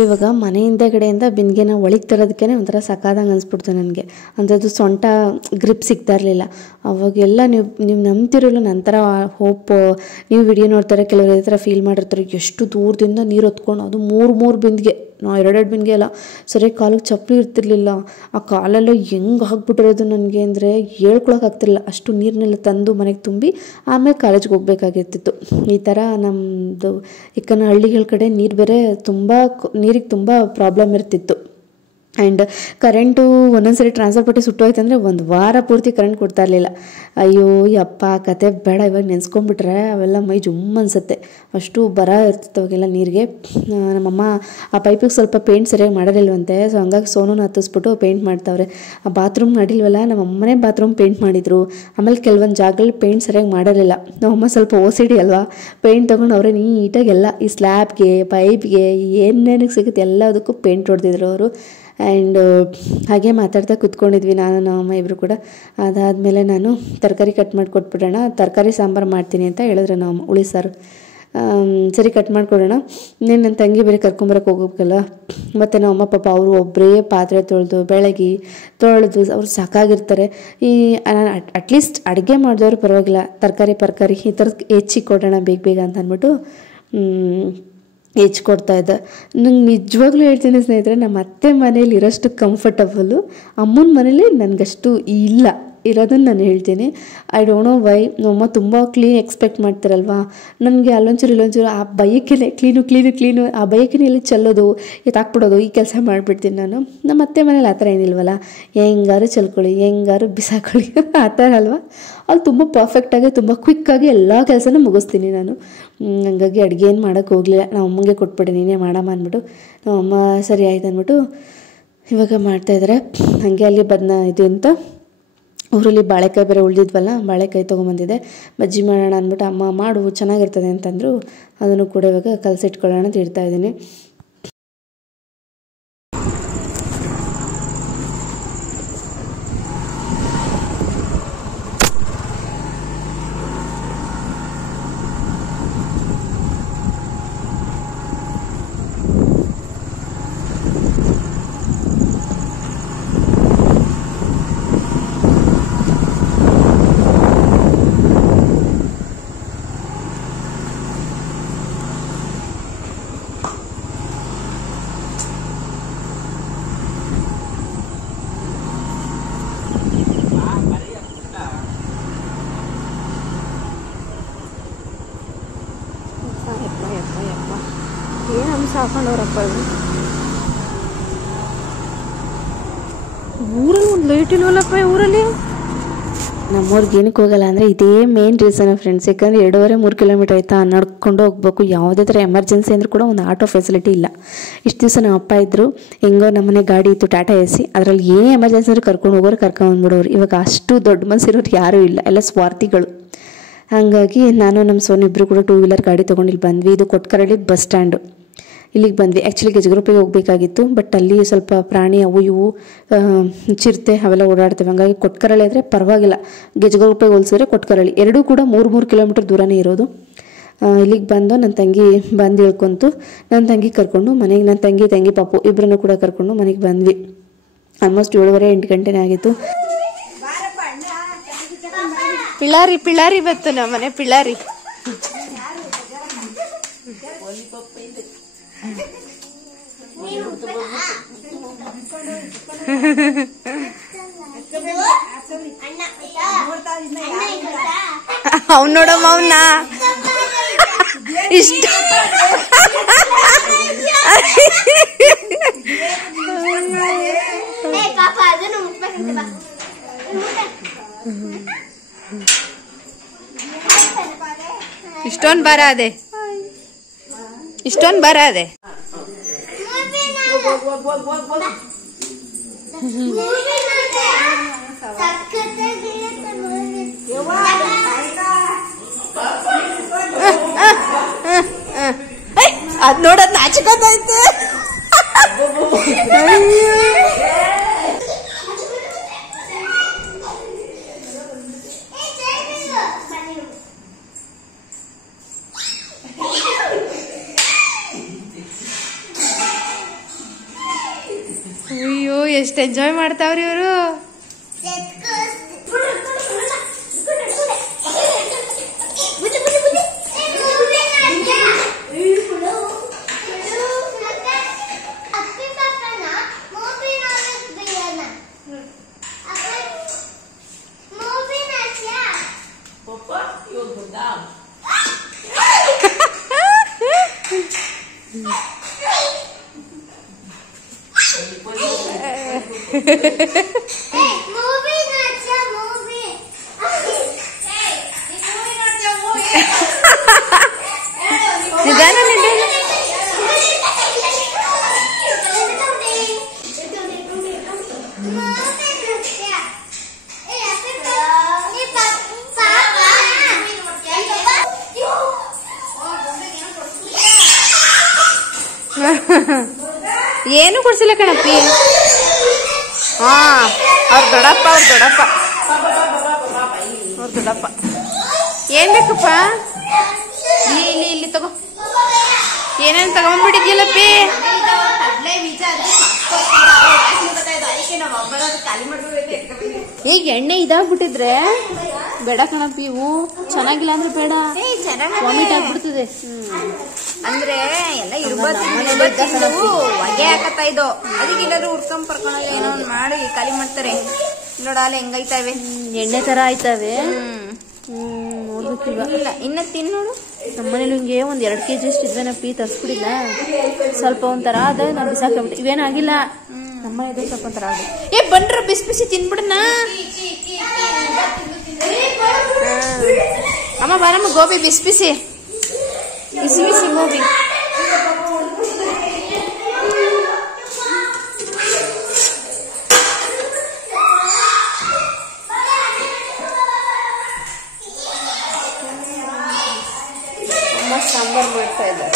ಇವಾಗ ಮನೆ ಹಿಂದೆಗಡೆಯಿಂದ ಬಿನ್ಗೆನ ಒಳಗೆ ತರೋದಕ್ಕೆ ಒಂಥರ ಸಕಾದಂಗೆ ಅನಿಸ್ಬಿಡ್ತು ನನಗೆ. ಅಂಥದ್ದು ಸೊಂಟ ಗ್ರಿಪ್ ಸಿಗ್ತಾ ಇರಲಿಲ್ಲ. ಅವಾಗೆಲ್ಲ ನೀವು ನಂಬ್ತಿರಲ್ಲ, ನಂತರ ಹೋಪ್ ನೀವು ವಿಡಿಯೋ ನೋಡ್ತಾರೆ, ಕೆಲವರು ಇದೇ ಥರ ಫೀಲ್ ಮಾಡಿರ್ತಾರೆ. ಎಷ್ಟು ದೂರದಿಂದ ನೀರು ಹೊತ್ಕೊಂಡು, ಅದು 3 ಬಿಂದಿಗೆ, ನಾವು 2 ಬಿಂದಿಗೆ ಅಲ್ಲ, ಸರಿಯಾಗಿ ಕಾಲಿಗೆ ಚಪ್ಪಲಿ ಇರ್ತಿರ್ಲಿಲ್ಲ. ಆ ಕಾಲೆಲ್ಲ ಹೆಂಗೆ ಹಾಕ್ಬಿಟ್ಟಿರೋದು ನನಗೆ ಅಂದರೆ ಹೇಳ್ಕೊಳಕ್ಕಾಗ್ತಿರಲಿಲ್ಲ. ಅಷ್ಟು ನೀರನ್ನೆಲ್ಲ ತಂದು ಮನೆಗೆ ತುಂಬಿ ಆಮೇಲೆ ಕಾಲೇಜ್ಗೆ ಹೋಗ್ಬೇಕಾಗಿರ್ತಿತ್ತು. ಈ ಥರ ನಮ್ಮದು ಇಕ್ಕನ ಹಳ್ಳಿಗಳ ಕಡೆ ನೀರಿಗೆ ತುಂಬ ಪ್ರಾಬ್ಲಮ್ ಇರ್ತಿತ್ತು. ಆ್ಯಂಡ್ ಕರೆಂಟು ಒಂದೊಂದ್ಸರಿ ಟ್ರಾನ್ಸ್ಫರ್ ಪಟ್ಟಿ ಸುಟ್ಟೋಯ್ತು ಅಂದರೆ 1 ವಾರ ಪೂರ್ತಿ ಕರೆಂಟ್ ಕೊಡ್ತಾ ಇರಲಿಲ್ಲ. ಅಯ್ಯೋ ಯಪ್ಪ ಕತೆ ಬೇಡ, ಇವಾಗ ನೆನೆಸ್ಕೊಂಡ್ಬಿಟ್ರೆ ಅವೆಲ್ಲ ಮೈ ಜುಮ್ ಅನಿಸುತ್ತೆ. ಅಷ್ಟು ಬರ ಇರ್ತಿತ್ತು ಅವಾಗೆಲ್ಲ ನೀರಿಗೆ. ನಮ್ಮಮ್ಮ ಆ ಪೈಪಿಗೆ ಸ್ವಲ್ಪ ಪೇಂಟ್ ಸರಿಯಾಗಿ ಮಾಡಿರಲಿಲ್ವಂತೆ. ಸೊ ಹಂಗಾಗಿ ಸೋನೂನ ಹತ್ತಿಸ್ಬಿಟ್ಟು ಪೇಂಟ್ ಮಾಡ್ತಾವ್ರೆ. ಆ ಬಾತ್ರೂಮ್ ನಡಿಲ್ವಲ್ಲ, ನಮ್ಮಮ್ಮನೇ ಬಾತ್ರೂಮ್ ಪೇಂಟ್ ಮಾಡಿದರು. ಆಮೇಲೆ ಕೆಲವೊಂದು ಜಾಗದಲ್ಲಿ ಪೇಂಟ್ ಸರಿಯಾಗಿ ಮಾಡಿರಲಿಲ್ಲ. ನಮ್ಮಮ್ಮ ಸ್ವಲ್ಪ OCD ಅಲ್ವಾ, ಪೇಂಟ್ ತೊಗೊಂಡು ಅವರೇ ನೀಟಾಗಿ ಎಲ್ಲ ಈ ಸ್ಲ್ಯಾಬ್ಗೆ, ಪೈಪ್ಗೆ, ಏನೇನಿಗೆ ಸಿಗುತ್ತೆ ಎಲ್ಲದಕ್ಕೂ ಪೇಂಟ್ ಹೊಡೆದಿದ್ರು ಅವರು. ಆ್ಯಂಡ್ ಹಾಗೆ ಮಾತಾಡ್ತಾ ಕೂತ್ಕೊಂಡಿದ್ವಿ ನಾನು ನಮ್ಮಮ್ಮ ಇಬ್ಬರು ಕೂಡ. ಅದಾದಮೇಲೆ ನಾನು ತರಕಾರಿ ಕಟ್ ಮಾಡಿ ಕೊಟ್ಬಿಡೋಣ, ತರಕಾರಿ ಸಾಂಬಾರು ಮಾಡ್ತೀನಿ ಅಂತ ಹೇಳಿದ್ರು ನಮ್ಮಮ್ಮ, ಹುಳಿ ಸಾರು. ಸರಿ ಕಟ್ ಮಾಡಿಕೊಡೋಣ, ಇನ್ನೇನು ನನ್ನ ತಂಗಿ ಬೇರೆ ಕರ್ಕೊಂಬರಕ್ಕೆ ಹೋಗ್ಬೇಕಲ್ಲ. ಮತ್ತು ನಮ್ಮಮ್ಮ ಪಾಪ ಅವರು ಒಬ್ಬರೇ ಪಾತ್ರೆ ತೊಳೆದು ಅವ್ರು ಸಾಕಾಗಿರ್ತಾರೆ. ನಾನು ಅಟ್ಲೀಸ್ಟ್ ಅಡುಗೆ ಮಾಡಿದವರು ಪರವಾಗಿಲ್ಲ, ತರಕಾರಿ ಈ ಥರದ್ದು ಹೆಚ್ಚಿಗೆ ಕೊಡೋಣ ಬೇಗ ಅಂತ ಅಂದ್ಬಿಟ್ಟು ಕೊಡ್ತಾಯಿದ್ದೆ. ನಂಗೆ ನಿಜವಾಗ್ಲೂ ಹೇಳ್ತೀನಿ ಸ್ನೇಹಿತರೆ, ನಮ್ಮ ಅತ್ತೆ ಮನೇಲಿ ಇರೋಷ್ಟು ಕಂಫರ್ಟಬಲ್ಲು ಅಮ್ಮನ ಮನೇಲಿ ನನಗಷ್ಟು ಇರೋದನ್ನು ನಾನು ಹೇಳ್ತೀನಿ. I don't know why. ನಮ್ಮಮ್ಮ ತುಂಬ ಕ್ಲೀನ್ ಎಕ್ಸ್ಪೆಕ್ಟ್ ಮಾಡ್ತಾರಲ್ವಾ, ನನಗೆ ಇಲ್ಲೊಂಚೂರು ಆ ಬೈಕಲ್ಲೇ ಕ್ಲೀನು ಆ ಬೈಕಿನಲ್ಲಿ ಚೆಲ್ಲೋದು, ಎತ್ತಾಕ್ಬಿಡೋದು, ಈ ಕೆಲಸ ಮಾಡಿಬಿಡ್ತೀನಿ ನಾನು. ನಮ್ಮ ಅತ್ತೆ ಮನೇಲಿ ಆ ಥರ ಏನಿಲ್ವಲ್ಲ, ಹೆಂಗಾರು ಚೆಲ್ಕೊಳ್ಳಿ, ಹೆಂಗಾರು ಬಿಸಾಕೊಳ್ಳಿ ಆ ಥರ ಅಲ್ವಾ. ಅಲ್ಲಿ ತುಂಬ ಪರ್ಫೆಕ್ಟಾಗಿ, ತುಂಬ ಕ್ವಿಕ್ಕಾಗಿ ಎಲ್ಲ ಕೆಲಸನೂ ಮುಗಿಸ್ತೀನಿ ನಾನು. ಹಂಗಾಗಿ ಅಡುಗೆ ಏನು ಮಾಡೋಕ್ಕೆ ಹೋಗಲಿಲ್ಲ, ನಾವು ಅಮ್ಮಂಗೆ ಕೊಟ್ಬಿಟ್ಟೆ, ನೀನೇ ಮಾಡಮ್ಮ ಅಂದ್ಬಿಟ್ಟು. ನಮ್ಮಮ್ಮ ಸರಿ ಆಯ್ತು ಅಂದ್ಬಿಟ್ಟು ಇವಾಗ ಮಾಡ್ತಾಯಿದ್ದಾರೆ. ಹಾಗೆ ಅಲ್ಲಿ ಇದು ಅಂತ ಊರಲ್ಲಿ ಬಾಳೆಕಾಯಿ ಬೇರೆ ಉಳಿದಿದ್ವಲ್ಲ, ಬಾಳೆಕಾಯಿ ತೊಗೊಂಬಂದಿದ್ದೆ, ಬಜ್ಜಿ ಮಾಡೋಣ ಅಂದ್ಬಿಟ್ಟು ಅಮ್ಮ ಮಾಡು ಚೆನ್ನಾಗಿರ್ತದೆ ಅಂತಂದರು. ಅದನ್ನು ಕೂಡ ಇವಾಗ ಕಲಸಿಟ್ಕೊಳ್ಳೋಣ ಅಂತ ಇಡ್ತಾಯಿದ್ದೀನಿ. ಮಾಡ್ಕೊಂಡವ್ರಪ್ಪ ಇವರು. ಊರಲ್ಲಿ ಒಂದು ಲೈಟ್ ಇಲ್ವಲ್ಲಪ್ಪ ಊರಲ್ಲಿ. ನಮ್ಮೂರ್ಗೆ ಏನಕ್ಕೆ ಹೋಗಲ್ಲ ಅಂದರೆ ಇದೇ ಮೇನ್ ರೀಸನ್ ಫ್ರೆಂಡ್ಸ್. ಯಾಕಂದರೆ 2.5-3 ಕಿಲೋಮೀಟರ್ ಆಯಿತಾ, ನಡ್ಕೊಂಡು ಹೋಗ್ಬೇಕು. ಯಾವುದೇ ಥರ ಎಮರ್ಜೆನ್ಸಿ ಅಂದರೂ ಕೂಡ ಒಂದು ಆಟೋ ಫೆಸಿಲಿಟಿ ಇಲ್ಲ. ಇಷ್ಟು ದಿವಸ ನಮ್ಮ ಅಪ್ಪ ಇದ್ದರು, ಹೆಂಗೋ ನಮ್ಮನೆ ಗಾಡಿ ಇತ್ತು ಟಾಟಾ ಎಸಿ, ಅದರಲ್ಲಿ ಏನೇ ಎಮರ್ಜೆನ್ಸಿ ಅಂದರೂ ಕರ್ಕೊಂಡು ಹೋಗೋರು ಕರ್ಕೊಂಡ್ಬಂದ್ಬಿಡೋರು. ಇವಾಗ ಅಷ್ಟು ದೊಡ್ಡ ಮನಸ್ಸಿರೋರು ಯಾರೂ ಇಲ್ಲ, ಎಲ್ಲ ಸ್ವಾರ್ಥಿಗಳು. ಹಾಗಾಗಿ ನಾನು ನಮ್ಮ ಸೋನು ಇಬ್ಬರು ಕೂಡ 2 ವೀಲರ್ ಗಾಡಿ ತೊಗೊಂಡು ಇಲ್ಲಿ ಬಂದ್ವಿ. ಇದು ಕೊಟ್ಕರಳ್ಳಿ ಬಸ್ ಸ್ಟ್ಯಾಂಡು, ಇಲ್ಲಿಗೆ ಬಂದ್ವಿ. ಆ್ಯಕ್ಚುಲಿ ಗೆಜಗುರುಪಿಗೆ ಹೋಗಬೇಕಾಗಿತ್ತು, ಬಟ್ ಅಲ್ಲಿ ಸ್ವಲ್ಪ ಪ್ರಾಣಿ ಅವು ಇವು ಚಿರತೆ ಅವೆಲ್ಲ ಓಡಾಡ್ತೇವೆ. ಹಾಗಾಗಿ ಕೊಟ್ಕರಳ್ಳಿ ಆದರೆ ಪರವಾಗಿಲ್ಲ, ಗೆಜಗುರುಪಿಗೆ ಹೋಲಿಸಿದ್ರೆ ಕೊಟ್ಕರಳ್ಳಿ ಎರಡೂ ಕೂಡ 3 ಕಿಲೋಮೀಟರ್ ದೂರನೇ ಇರೋದು. ಇಲ್ಲಿಗೆ ಬಂದು ನನ್ನ ತಂಗಿ ಬಂದು ಇಳ್ಕೊಂತು. ನನ್ನ ತಂಗಿ ಕರ್ಕೊಂಡು ಮನೆಗೆ, ನನ್ನ ತಂಗಿ ಪಾಪು ಇಬ್ಬರನ್ನು ಕೂಡ ಕರ್ಕೊಂಡು ಮನೆಗೆ ಬಂದ್ವಿ. ಆಲ್ಮೋಸ್ಟ್ 7:30-8 ಗಂಟೆನೇ ಆಗಿತ್ತು. ಪಿಳ್ಳಾರಿ ಬತ್ತು ನಮ್ಮ ಮನೆ ಪಿಳ್ಳಾರಿ. ಅವ್ನು ನೋಡಮ್ಮ ಅವನ್ನ ಇಷ್ಟ ಇಷ್ಟೊಂದು ಬರ ಅದೇ ಅದ್ ನೋಡೋದ್ ನಾಚಿಕೋತೈತೆ. ಅಯ್ಯೋ ಎಷ್ಟು ಎಂಜಾಯ್ ಮಾಡ್ತಾವ್ರಿ ಇವರು. ಏನು ಕೊಡ್ಸಿಲ್ಲ ಕಣಪ್ಪಿ. ಹಾ ಅವ್ರ ದೊಡ್ಡಪ್ಪ ಏನ್ ಬೇಕಪ್ಪ? ಇಲ್ಲಿ ತಗೋ, ಏನೇನು ತಗೊಂಡ್ಬಿಟ್ಟಿದ್ಯಲ್ಲಪ್ಪಿ. ಈಗ ಎಣ್ಣೆ ಇದಾಗ್ಬಿಟ್ಟಿದ್ರೆ ಬೇಡ ಕಣಪ್ಪಿ, ಇವು ಚೆನ್ನಾಗಿಲ್ಲ ಅಂದ್ರೆ ಬೇಡ, ವಾಮಿಟ್ ಆಗ್ಬಿಡ್ತದೆ. ಅಂದ್ರೆ ಎಲ್ಲ ಹೊಗೆ ಹಾಕತ್ತಾ ಇದು, ಅದಕ್ಕೆ ಇಲ್ಲಾದ್ರೂ ಹುಡ್ಕೊಂಡ್ ಪರ್ಕೊಂಡಲ್ಲ ಏನೋ ಒಂದ್ ಮಾಡಿ ಖಾಲಿ ಮಾಡ್ತಾರೆ. ನೋಡಲ್ಲ ಹೆಂಗೈತಾವೆ, ಎಣ್ಣೆ ತರ ಆಯ್ತಾವೆ. ಇಲ್ಲ ಇನ್ನ ತಿನ್ನೋಡು. ನಮ್ಮನೇಲಿ ಹಿಂಗೆ ಒಂದ್ 2 kg ಅಷ್ಟು ಇದ್ವೇನಪ್ಪಿ, ತರ್ಸ್ಬಿಡಿಲ್ಲ. ಸ್ವಲ್ಪ ಒಂಥರ ಅದ ನಾವು ಬಿಸಾಕ್ಬಿಟ್ಟು ಇವೇನಾಗಿಲ್ಲ. ನಮ್ಮನೆ ಸ್ವಲ್ಪ ಒಂಥರ ಆಗ. ಬಂದ್ರ ಬಿಸಿ ತಿನ್ಬಿಡಣ. ಅಮ್ಮ ಬಾರಮ್ಮ, ಗೋಬಿ ಬಿಸಿ ಗೋಬಿ. ಅಮ್ಮ ಸಾಂಬಾರ್ ಮಾಡ್ತಾ ಇದ್ದಾರೆ.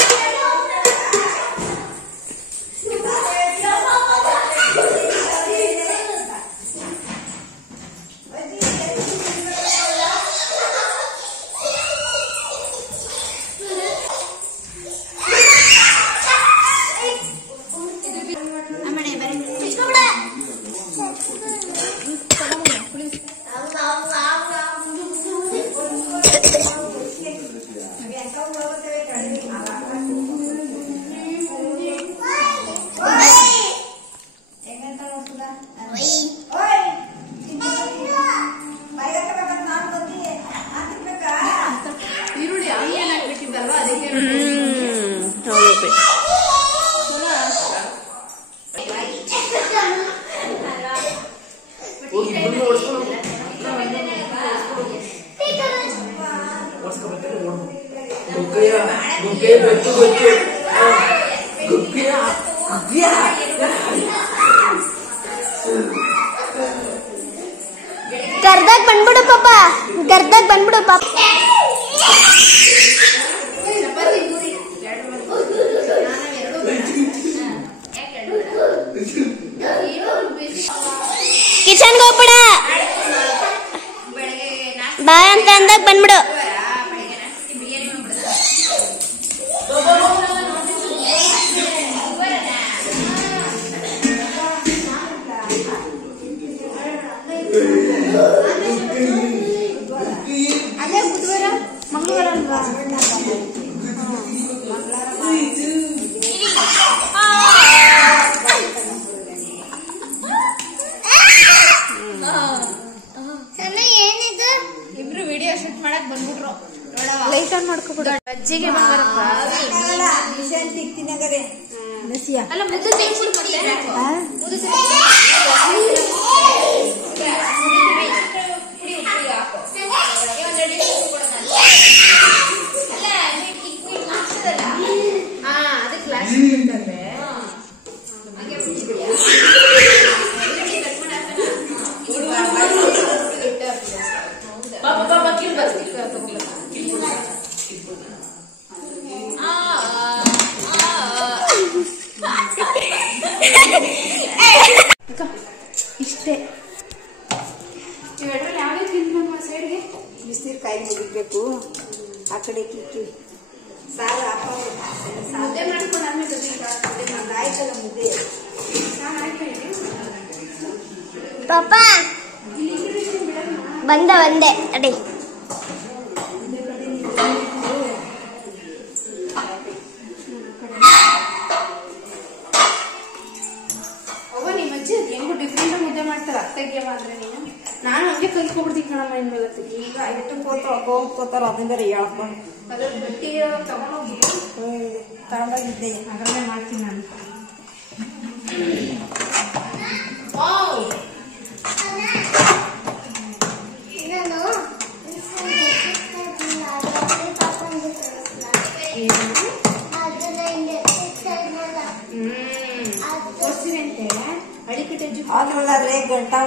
ಗರ್ದಾಗ ಬಂದ್ಬಿಡು ಪಾಪ, ಗರ್ದಾಗ ಬಂದ್ಬಿಡು ಪಾಪ. ಕಿಚನ್ಗೆ ಹೋಗ್ಬಿಡ ಬಾ ಅಂತ ಅಂದಾಗ ಬಂದ್ಬಿಡು. ಅದೇ ಬುಧವಾರ ಮಂಗಳವಾರ ಅಲ್ವಾ? ಏನಿದು? ಇಬ್ರು ವಿಡಿಯೋ ಶೂಟ್ ಮಾಡಕ್ ಬಂದ್ಬಿಟ್ರು. Light on ಮಾಡ್ಕೊಬಿಡು. ಅಜ್ಜಿಗೆ ಬಂಗಾರಪ್ಪ ಅಲ್ಲ ಮುದ್ದು ತೆಗ್ಸ್ಬಿಡು ಮತ್ತೆ. ಅದಕ್ಕೆ ಲಾಸ್ಟ್ ಅಂತಂದ್ರೆ ಇಷ್ಟೇ. ಇವೆರಡರಲ್ಲಿ ಯಾವ್ದೇ ತಿನ್ಬೇಕು ಸೈಡ್ಗೆ ಬಿಸಿನೀರು ಕಾಯಿ ಮುಗಿಬೇಕು. ಆ ಕಡೆ ಕಿಕ್ಕಿ ಸಾರು ಮುದ್ದೆ ಮಾಡ್ಕೊಂಡು ಆದ್ಮೇಲೆ ಆಯ್ತಲ್ಲ ಮುದ್ದೆ. ಪಾಪ ಬಂದೆ ಅಡಿ. ನಿಮ್ಮ ಅಜ್ಜಿ ಹೆಂಗು ಡಿಫ್ರೆಂಟ್ ಮುದ್ದೆ ಮಾಡ್ತಾರೆ ಅತ್ತೆಗೆವ ಅಂದ್ರೆ ನೀನು. ನಾನು ಹಂಗೆ ಕಲ್ತ್ಕೊಬಿಡ್ತೀನಿ ಕಣಮ್ಮ ಇನ್ಮೇಲೆ. ಈಗ ಎಷ್ಟು ಕೋತಾರ ಅದನ್ನ ಬೇರೆ ಹೇಳ್ಕೊಂಡು ಅದ್ರ ಬಟ್ಟಿ ತಗೊಂಡೋಗಿ ತಗೊಂಡೋಗಿದ್ದೆ. ಅದರಲ್ಲೇ ಮಾಡ್ತೀನಿ ನಾನು. ಅದ್ರಲ್ಲಾದ್ರೆ ಗಂಟಾ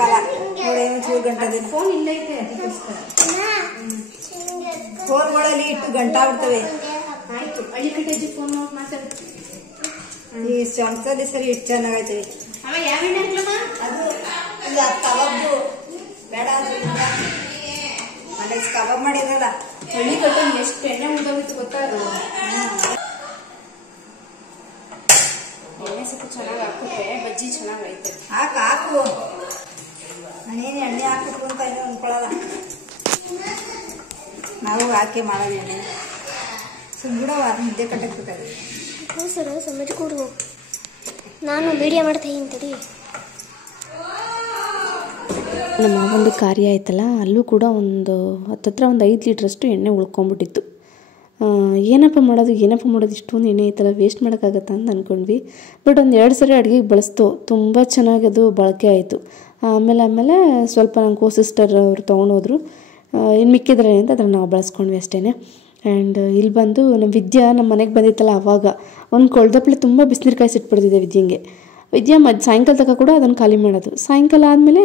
ಕಾಲ ನೋಡಿ ಒಂಚೂರು ಗಂಟೆ ಫೋನ್ ಇಲ್ಲ ಐತೆ ಅದಕ್ಕೋಸ್ಕರ. ಫೋನ್ಗಳಲ್ಲಿ ಇಟ್ಟು ಗಂಟಾ ಬಿಡ್ತವೆ. ಆಯ್ತು ಅಳಿಕಟ್ಟೆಜ್ಜಿ ಫೋನ್ ನೋಡಿ ಮಾತಾಡ. ಈ ಚಮಚದಲ್ಲಿ ಸರಿ ಇಷ್ಟು ಚೆನ್ನಾಗೈತೆ. ಅವ ಯಾವ ಎಣ್ಣೆ ಹಾಕ್ಲಮ್ಮ? ಅದು ಕಬಾಬು ಬೇಡ ಮನೆ ಕಬಾಬ್ ಮಾಡಿದ್ರಲ್ಲ ಹಳ್ಳಿ ಕಟ್ಟ ಎಷ್ಟು ಎಣ್ಣೆ ಮುಗಿದೋಗಿತ್ತು ಗೊತ್ತಾ? ಅದು ಎಣ್ಣೆ ಸ್ವಲ್ಪ ಚೆನ್ನಾಗಿ ಹಾಕಿದ್ರೆ ಬಜ್ಜಿ ಚೆನ್ನಾಗೈತೆ. ಹಾಕು ನಾನೇನು ಎಣ್ಣೆ ಹಾಕ್ಬೇಕು ಅಂತ ಏನೋ ಅನ್ಕೊಳ್ಳಲ್ಲ. ನಾವು ಹಾಕಿ ಮಾಡೋದು ಎಣ್ಣೆ ಸುಮ್ಮನೆ ಅದು ಮುದ್ದೆ ಕಟ್ಟಕ್ಕೆ ಬೇಕಾದ್ರೆ. ಹ್ಞೂ ಸರ್ ಸಮಜ ಕೊಡು, ನಾನು ವಿಡಿಯೋ ಮಾಡ್ತಾ ಇದ್ದೀನಿ. ನಮ್ಮ ಒಂದು ಕಾರ್ಯ ಆಯ್ತಲ್ಲ, ಅಲ್ಲೂ ಕೂಡ ಒಂದು ಹತ್ತತ್ರ ಒಂದು 5 ಲೀಟ್ರಷ್ಟು ಎಣ್ಣೆ ಉಳ್ಕೊಂಬಿಟ್ಟಿತ್ತು. ಏನಪ್ಪ ಮಾಡೋದು ಇಷ್ಟೊಂದು ಎಣ್ಣೆ ಐತಲ್ಲ, ವೇಸ್ಟ್ ಮಾಡೋಕ್ಕಾಗತ್ತಾ ಅಂತ ಅಂದ್ಕೊಂಡ್ವಿ. ಬಟ್ ಒಂದು 2 ಸರಿ ಅಡುಗೆಗೆ ಬಳಸ್ತು, ತುಂಬ ಚೆನ್ನಾಗಿ ಅದು ಬಳಕೆ ಆಯಿತು. ಆಮೇಲೆ ಸ್ವಲ್ಪ ನನ್ನ ಸಿಸ್ಟರ್ ಅವರು ತೊಗೊಂಡೋದ್ರು. ಇನ್ನು ಮಿಕ್ಕಿದ್ರೆ ಅಂತ ಅದನ್ನು ನಾವು ಬಳಸ್ಕೊಂಡ್ವಿ ಅಷ್ಟೇ. ಆ್ಯಂಡ್ ಇಲ್ಲಿ ಬಂದು ನಮ್ಮ ವಿದ್ಯಾ ನಮ್ಮ ಮನೆಗೆ ಬಂದಿತ್ತಲ್ಲ, ಆವಾಗ ಒಂದು ಕೊಳ್ದಪ್ಲೆ ತುಂಬ ಬಿಸಿನೀರು ಕಾಯಿಸಿಟ್ಬಿಡ್ತಿದ್ದೆ ವಿದ್ಯಂಗೆ. ವಿದ್ಯಾ ಸಾಯಂಕಾಲ ತನಕ ಕೂಡ ಅದನ್ನು ಖಾಲಿ ಮಾಡೋದು. ಸಾಯಂಕಾಲ ಆದಮೇಲೆ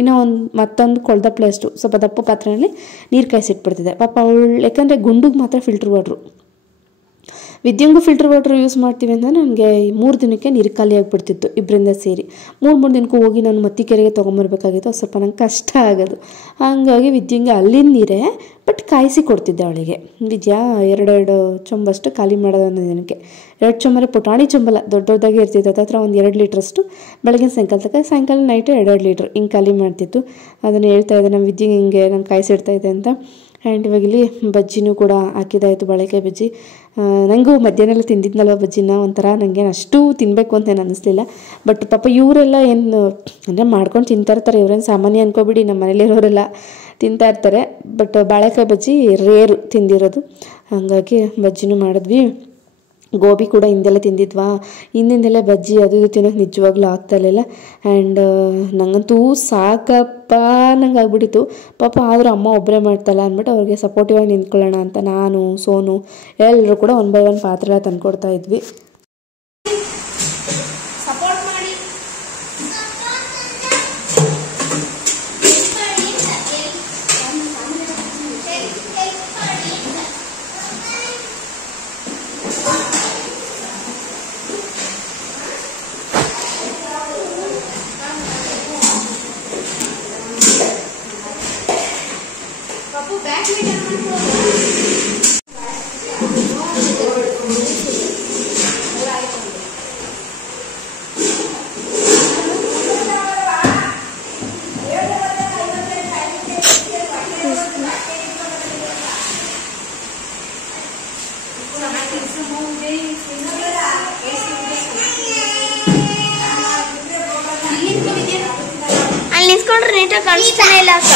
ಇನ್ನೂ ಮತ್ತೊಂದು ಕೊಳ್ದಪ್ಲೆ ಅಷ್ಟು ಸ್ವಲ್ಪ ದಪ್ಪ ಪಾತ್ರೆಯಲ್ಲಿ ನೀರು ಕಾಯಿಸಿಟ್ಬಿಡ್ತಿದ್ದೆ. ಪಾಪ ಅವಳು ಯಾಕಂದರೆ ಗುಂಡಿಗೆ ಮಾತ್ರ ಫಿಲ್ಟ್ರ್ ವಾಟ್ರು, ವಿದ್ಯಂಗೂ ಫಿಲ್ಟರ್ ವಾಟರ್ ಯೂಸ್ ಮಾಡ್ತೀವಿ ಅಂತ ನನಗೆ 3 ದಿನಕ್ಕೆ ನೀರು ಖಾಲಿ ಆಗಿಬಿಡ್ತಿತ್ತು ಇಬ್ಬರಿಂದ ಸೇರಿ. 3 ದಿನಕ್ಕೂ ಹೋಗಿ ನಾನು ಮತ್ತಿಕೆರೆಗೆ ತೊಗೊಂಬರ್ಬೇಕಾಗಿತ್ತು. ಸ್ವಲ್ಪ ನಂಗೆ ಕಷ್ಟ ಆಗೋದು. ಹಾಗಾಗಿ ವಿದ್ಯಂಗೆ ಅಲ್ಲಿನ ನೀರೇ ಬಟ್ ಕಾಯಿಸಿ ಕೊಡ್ತಿದ್ದೆ ಅವಳಿಗೆ. ವಿದ್ಯಾ 2 ಚೊಂಬಷ್ಟು ಖಾಲಿ ಮಾಡೋದು ಒಂದು ದಿನಕ್ಕೆ. 2 ಚೊಂಬರೆ ಪುಟಾಣಿ ಚೊಂಬಲ್ಲ, ದೊಡ್ಡದಾಗೆ ಇರ್ತಿತ್ತು. ಹತ್ರ ಒಂದು 2 ಲೀಟ್ರಷ್ಟು ಬೆಳಗಿನ ಸಾಯಂಕಾಲ ನೈಟು 2 ಲೀಟ್ರ್ ಹಿಂಗೆ ಖಾಲಿ ಮಾಡ್ತಿತ್ತು. ಅದನ್ನು ಹೇಳ್ತಾಯಿದ್ದೆ ನಮ್ಮ ವಿದ್ಯಂಗೆ ಹಿಂಗೆ ನಾನು ಕಾಯಿಸಿಡ್ತಾಯಿದ್ದೆ ಅಂತ. ಆ್ಯಂಡ್ ಇವಾಗ ಇಲ್ಲಿ ಬಜ್ಜಿನೂ ಕೂಡ ಹಾಕಿದಾಯಿತು, ಬಾಳೆಕಾಯಿ ಬಜ್ಜಿ. ನನಗೂ ಮಧ್ಯಾಹ್ನ ತಿಂದಿದ್ನಲ್ವ ಬಜ್ಜಿನ, ಒಂಥರ ನನಗೇನು ಅಷ್ಟು ತಿನ್ನಬೇಕು ಅಂತ ಏನು ಅನ್ನಿಸ್ಲಿಲ್ಲ. ಬಟ್ ಪಾಪ ಇವರೆಲ್ಲ ಏನು ಅಂದರೆ ಮಾಡ್ಕೊಂಡು ತಿಂತಾಯಿರ್ತಾರೆ, ಇವರೇನು ಸಾಮಾನ್ಯ ಅಂದ್ಕೊಬಿಡಿ, ನಮ್ಮ ಮನೇಲಿರೋರೆಲ್ಲ ತಿಂತಾಯಿರ್ತಾರೆ. ಬಟ್ ಬಾಳೆಕಾಯಿ ಬಜ್ಜಿ ರೇರು ತಿಂದಿರೋದು, ಹಾಗಾಗಿ ಬಜ್ಜಿನೂ ಮಾಡಿದ್ವಿ. ಗೋಬಿ ಕೂಡ ಹಿಂದೆಲ್ಲ ತಿಂದಿದ್ವಾ, ಹಿಂದಿಂದೆಲ್ಲ ಬಜ್ಜಿ ಅದು ಇದು ತಿನ್ನೋಕೆ ನಿಜವಾಗ್ಲೂ ಆಗ್ತಾಯಿರಲಿಲ್ಲ. ಆ್ಯಂಡ್ ನನಗಂತೂ ಸಾಕಪ್ಪ ನಂಗೆ ಆಗ್ಬಿಟ್ಟಿತ್ತು. ಪಾಪ ಆದರೂ ಅಮ್ಮ ಒಬ್ಬರೇ ಮಾಡ್ತಾಯಿಲ್ಲ ಅಂದ್ಬಿಟ್ಟು ಅವ್ರಿಗೆ ಸಪೋರ್ಟಿವ್ ಆಗಿ ನಿಂತ್ಕೊಳ್ಳೋಣ ಅಂತ ನಾನು, ಸೋನು ಎಲ್ಲರೂ ಕೂಡ 1 by 1 ಪಾತ್ರೆ ಎಲ್ಲ ತಂದ್ಕೊಡ್ತಾ ಇದ್ವಿ. ಅಲ್ಲಿ ನಿಂತ್ಕೊಂಡ್ರೆ ನೀಟಾಗಿ ಕಾಣಿಸ್ತಾನೆ ಇಲ್ಲ ಅಕ್ಕ.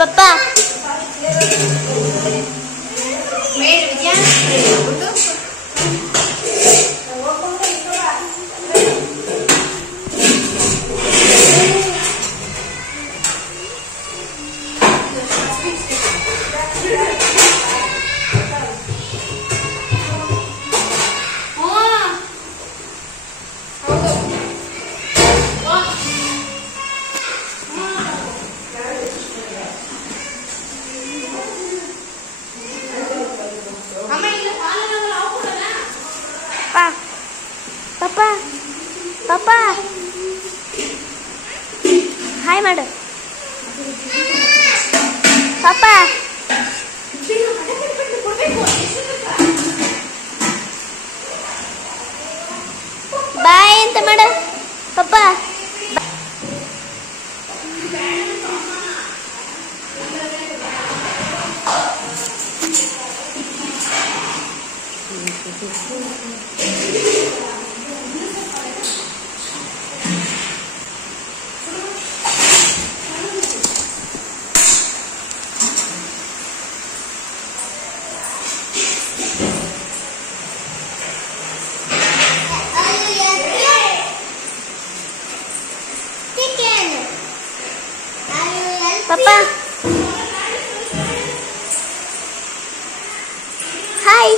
ಪಪ್ಪ ಪಪ್ಪ ಪಪ್ಪ ಹಾಯ್ ಮಾಡು ಪಪ್ಪ. ಬಾಯ್ ಅಂತ ಮಾಡು ಪಪ್ಪ. ಪಪ್ಪ ಹಾಯ್.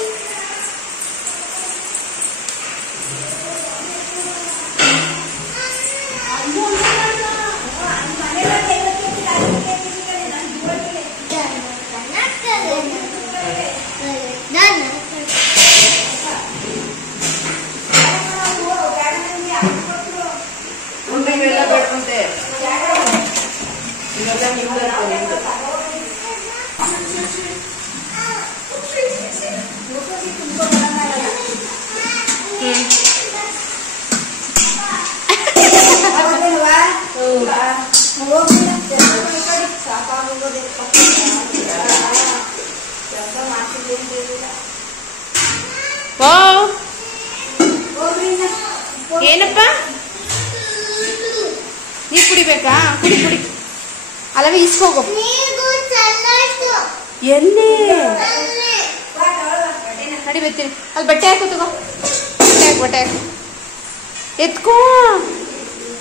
ಏನಪ್ಪ ನೀರು ಕುಡಿಬೇಕಾ? ಕುಡಿ ಕುಡಿ. ಅಲ್ಲವೇ ಇಸ್ಕೋಗು. ಎಲ್ಲಿ ನಡಿ ಬರ್ತೀನಿ. ಅಲ್ಲಿ ಬಟ್ಟೆ ಹಾಕು, ತಗೋ ಬಟ್ಟೆ ಹಾಕು, ಬಟ್ಟೆ ಹಾಕು. ಎತ್ಕೋ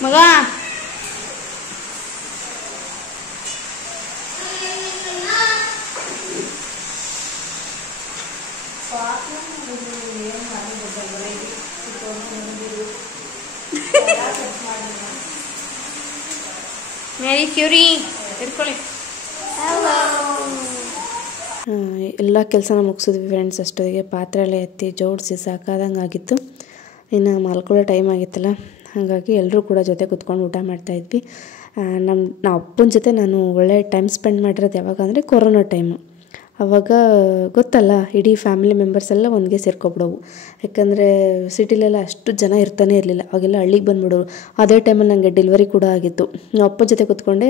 ಮಗ. ಮೇರಿ ಕ್ಯೂರಿ ಇಟ್ಕೊಳ್ಳಿ. ಎಲ್ಲ ಕೆಲಸನ ಮುಗಿಸಿದ್ವಿ ಫ್ರೆಂಡ್ಸ್. ಅಷ್ಟೊತ್ತಿಗೆ ಪಾತ್ರೆ ಎಲ್ಲ ಎತ್ತಿ ಜೋಡಿಸಿ ಸಾಕಾದಂಗೆ ಆಗಿತ್ತು. ಇನ್ನು ಮಲ್ಕೊಳ್ಳೋ ಟೈಮ್ ಆಗಿತ್ತಲ್ಲ, ಹಾಗಾಗಿ ಎಲ್ಲರೂ ಕೂಡ ಜೊತೆ ಕೂತ್ಕೊಂಡು ಊಟ ಮಾಡ್ತಾಯಿದ್ವಿ. ನಮ್ಮ ಅಪ್ಪನ ಜೊತೆ ನಾನು ಒಳ್ಳೆ ಟೈಮ್ ಸ್ಪೆಂಡ್ ಮಾಡಿರೋದು ಯಾವಾಗ ಅಂದರೆ ಕೊರೋನಾ ಟೈಮು. ಆವಾಗ ಗೊತ್ತಲ್ಲ, ಇಡೀ ಫ್ಯಾಮಿಲಿ ಮೆಂಬರ್ಸ್ ಎಲ್ಲ ಒಂದಿಗೆ ಸೇರ್ಕೊಬಿಡೋವು. ಯಾಕಂದರೆ ಸಿಟಿಲೆಲ್ಲ ಅಷ್ಟು ಜನ ಇರ್ತಾನೆ ಇರಲಿಲ್ಲ, ಅವಾಗೆಲ್ಲ ಹಳ್ಳಿಗೆ ಬಂದುಬಿಡೋರು. ಅದೇ ಟೈಮಲ್ಲಿ ನನಗೆ ಡೆಲಿವರಿ ಕೂಡ ಆಗಿತ್ತು. ನಾವು ಅಪ್ಪ ಜೊತೆ ಕೂತ್ಕೊಂಡೆ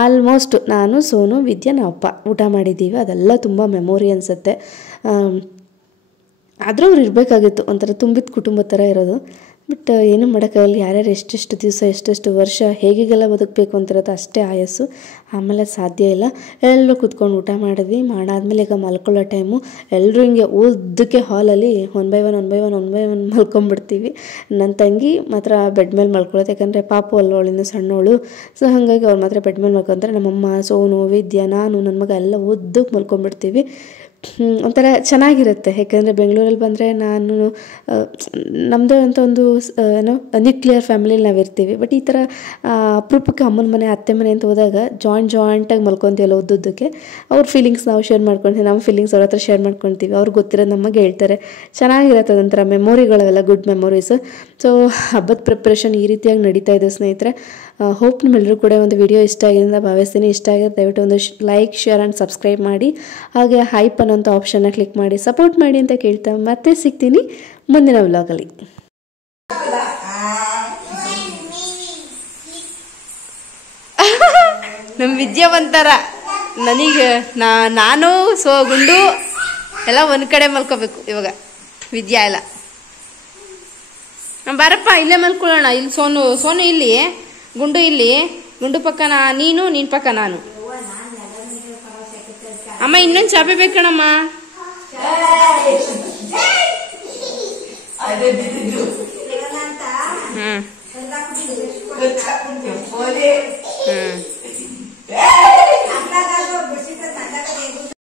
ಆಲ್ಮೋಸ್ಟ್ ನಾನು, ಸೋನು, ವಿದ್ಯಾ, ನಾವು ಅಪ್ಪ ಊಟ ಮಾಡಿದ್ದೀವಿ. ಅದೆಲ್ಲ ತುಂಬ ಮೆಮೊರಿ ಅನಿಸುತ್ತೆ. ಆದರೂ ಅವ್ರು ಇರಬೇಕಾಗಿತ್ತು, ಒಂಥರ ತುಂಬಿದ ಕುಟುಂಬದ ಥರ ಇರೋದು. ಬಟ್ ಏನೂ ಮಾಡೋಕ್ಕಾಗಲ್ಲ, ಯಾರ್ಯಾರು ಎಷ್ಟೆಷ್ಟು ದಿವಸ ಎಷ್ಟೆಷ್ಟು ವರ್ಷ ಹೇಗೆಲ್ಲ ಬದುಕಬೇಕು ಅಂತಿರೋದು ಅಷ್ಟೇ ಆಯಸ್ಸು. ಆಮೇಲೆ ಸಾಧ್ಯ ಇಲ್ಲ. ಎಲ್ಲರೂ ಕೂತ್ಕೊಂಡು ಊಟ ಮಾಡಿದ್ವಿ. ಮಾಡಾದ್ಮೇಲೆ ಈಗ ಮಲ್ಕೊಳ್ಳೋ ಟೈಮು. ಎಲ್ಲರೂ ಹಿಂಗೆ ಉದ್ದಕ್ಕೆ ಹಾಲಲ್ಲಿ ಒನ್ ಬೈ ಒನ್ ಮಲ್ಕೊಂಡ್ಬಿಡ್ತೀವಿ. ನನ್ನ ತಂಗಿ ಮಾತ್ರ ಬೆಡ್ ಮೇಲೆ ಮಲ್ಕೊಳ್ಳೋದು, ಯಾಕಂದರೆ ಪಾಪು ಅಲ್ಲವಳಿಂದ ಸಣ್ಣವಳು. ಸೊ ಹಾಗಾಗಿ ಅವ್ರು ಮಾತ್ರ ಬೆಡ್ ಮೇಲೆ ಮಲ್ಕೊತಾರೆ. ನಮ್ಮಮ್ಮ, ಸೋನು, ವಿದ್ಯಾ, ನಾನು, ನನ್ನ ಮಗ ಎಲ್ಲ ಉದ್ದಕ್ಕೆ ಮಲ್ಕೊಂಡ್ಬಿಡ್ತೀವಿ. ಒಂಥರ ಚೆನ್ನಾಗಿರುತ್ತೆ. ಯಾಕೆಂದರೆ ಬೆಂಗಳೂರಲ್ಲಿ ಬಂದರೆ ನಾನು ನಮ್ಮದೇ ಅಂತ ಒಂದು ಏನೋ ನ್ಯೂಕ್ಲಿಯರ್ ಫ್ಯಾಮಿಲಿಯಲ್ಲಿ ನಾವಿರ್ತೀವಿ. ಬಟ್ ಈ ಥರ ಅಪರೂಪಕ್ಕೆ ಅಮ್ಮನ ಮನೆ, ಅತ್ತೆ ಮನೆ ಅಂತ ಹೋದಾಗ ಜಾಯಿಂಟಾಗಿ ಮಲ್ಕೊತೀವಲ್ಲ ಉದ್ದುದ್ದಕ್ಕೆ. ಅವ್ರ ಫೀಲಿಂಗ್ಸ್ ನಾವು ಶೇರ್ ಮಾಡ್ಕೊತೀವಿ, ನಮ್ಮ ಫೀಲಿಂಗ್ಸ್ ಅವ್ರ ಹತ್ರ ಶೇರ್ ಮಾಡ್ಕೊತೀವಿ. ಅವ್ರಿಗೆ ಗೊತ್ತಿರೋದು ನಮಗೆ ಹೇಳ್ತಾರೆ. ಚೆನ್ನಾಗಿರುತ್ತೆ, ಅದೊಂಥರ ಮೆಮೊರಿಗಳವೆಲ್ಲ, ಗುಡ್ ಮೆಮೊರೀಸು. ಸೊ ಹಬ್ಬದ ಪ್ರಿಪ್ರೇಷನ್ ಈ ರೀತಿಯಾಗಿ ನಡೀತಾ ಇದೆ ಸ್ನೇಹಿತರೆ. ಹೋಪ್ ನಿಮ್ಮೆಲ್ಲರೂ ಕೂಡ ಒಂದು ವಿಡಿಯೋ ಇಷ್ಟ ಆಗಿದೆ ಅಂತ ಭಾವಿಸ್ತೀನಿ. ಇಷ್ಟ ಆಗಿದೆ ದಯವಿಟ್ಟು ಒಂದು ಲೈಕ್, ಶೇರ್ ಆ್ಯಂಡ್ ಸಬ್ಸ್ಕ್ರೈಬ್ ಮಾಡಿ. ಹಾಗೆ ಹೈಪ್ ಅನ್ನೋಂಥ ಆಪ್ಷನ್ನ ಕ್ಲಿಕ್ ಮಾಡಿ ಸಪೋರ್ಟ್ ಮಾಡಿ ಅಂತ ಕೇಳ್ತಾ ಮತ್ತೆ ಸಿಗ್ತೀನಿ ಮುಂದಿನ ವ್ಲಾಗಲ್ಲಿ. ನಮ್ಮ ವಿದ್ಯಾವಂತರ ನನಗೆ ನಾನು ಗುಂಡು ಎಲ್ಲ ಒಂದು ಕಡೆ ಮಲ್ಕೋಬೇಕು ಇವಾಗ. ವಿದ್ಯಾ ಎಲ್ಲ ಬಾರಪ್ಪ ಇಲ್ಲೇ ಮಲ್ಕೊಳ್ಳೋಣ. ಇಲ್ಲಿ ಸೋನು ಇಲ್ಲಿ, ಗುಂಡು ಇಲ್ಲಿ, ಗುಂಡು ಪಕ್ಕ ನೀನು, ನಿನ್ ಪಕ್ಕ ನಾನು. ಅಮ್ಮ ಇನ್ನೊಂದು ಚಾಪೆ ಬೇಕಣಮ್ಮ. ಹ್ಮ್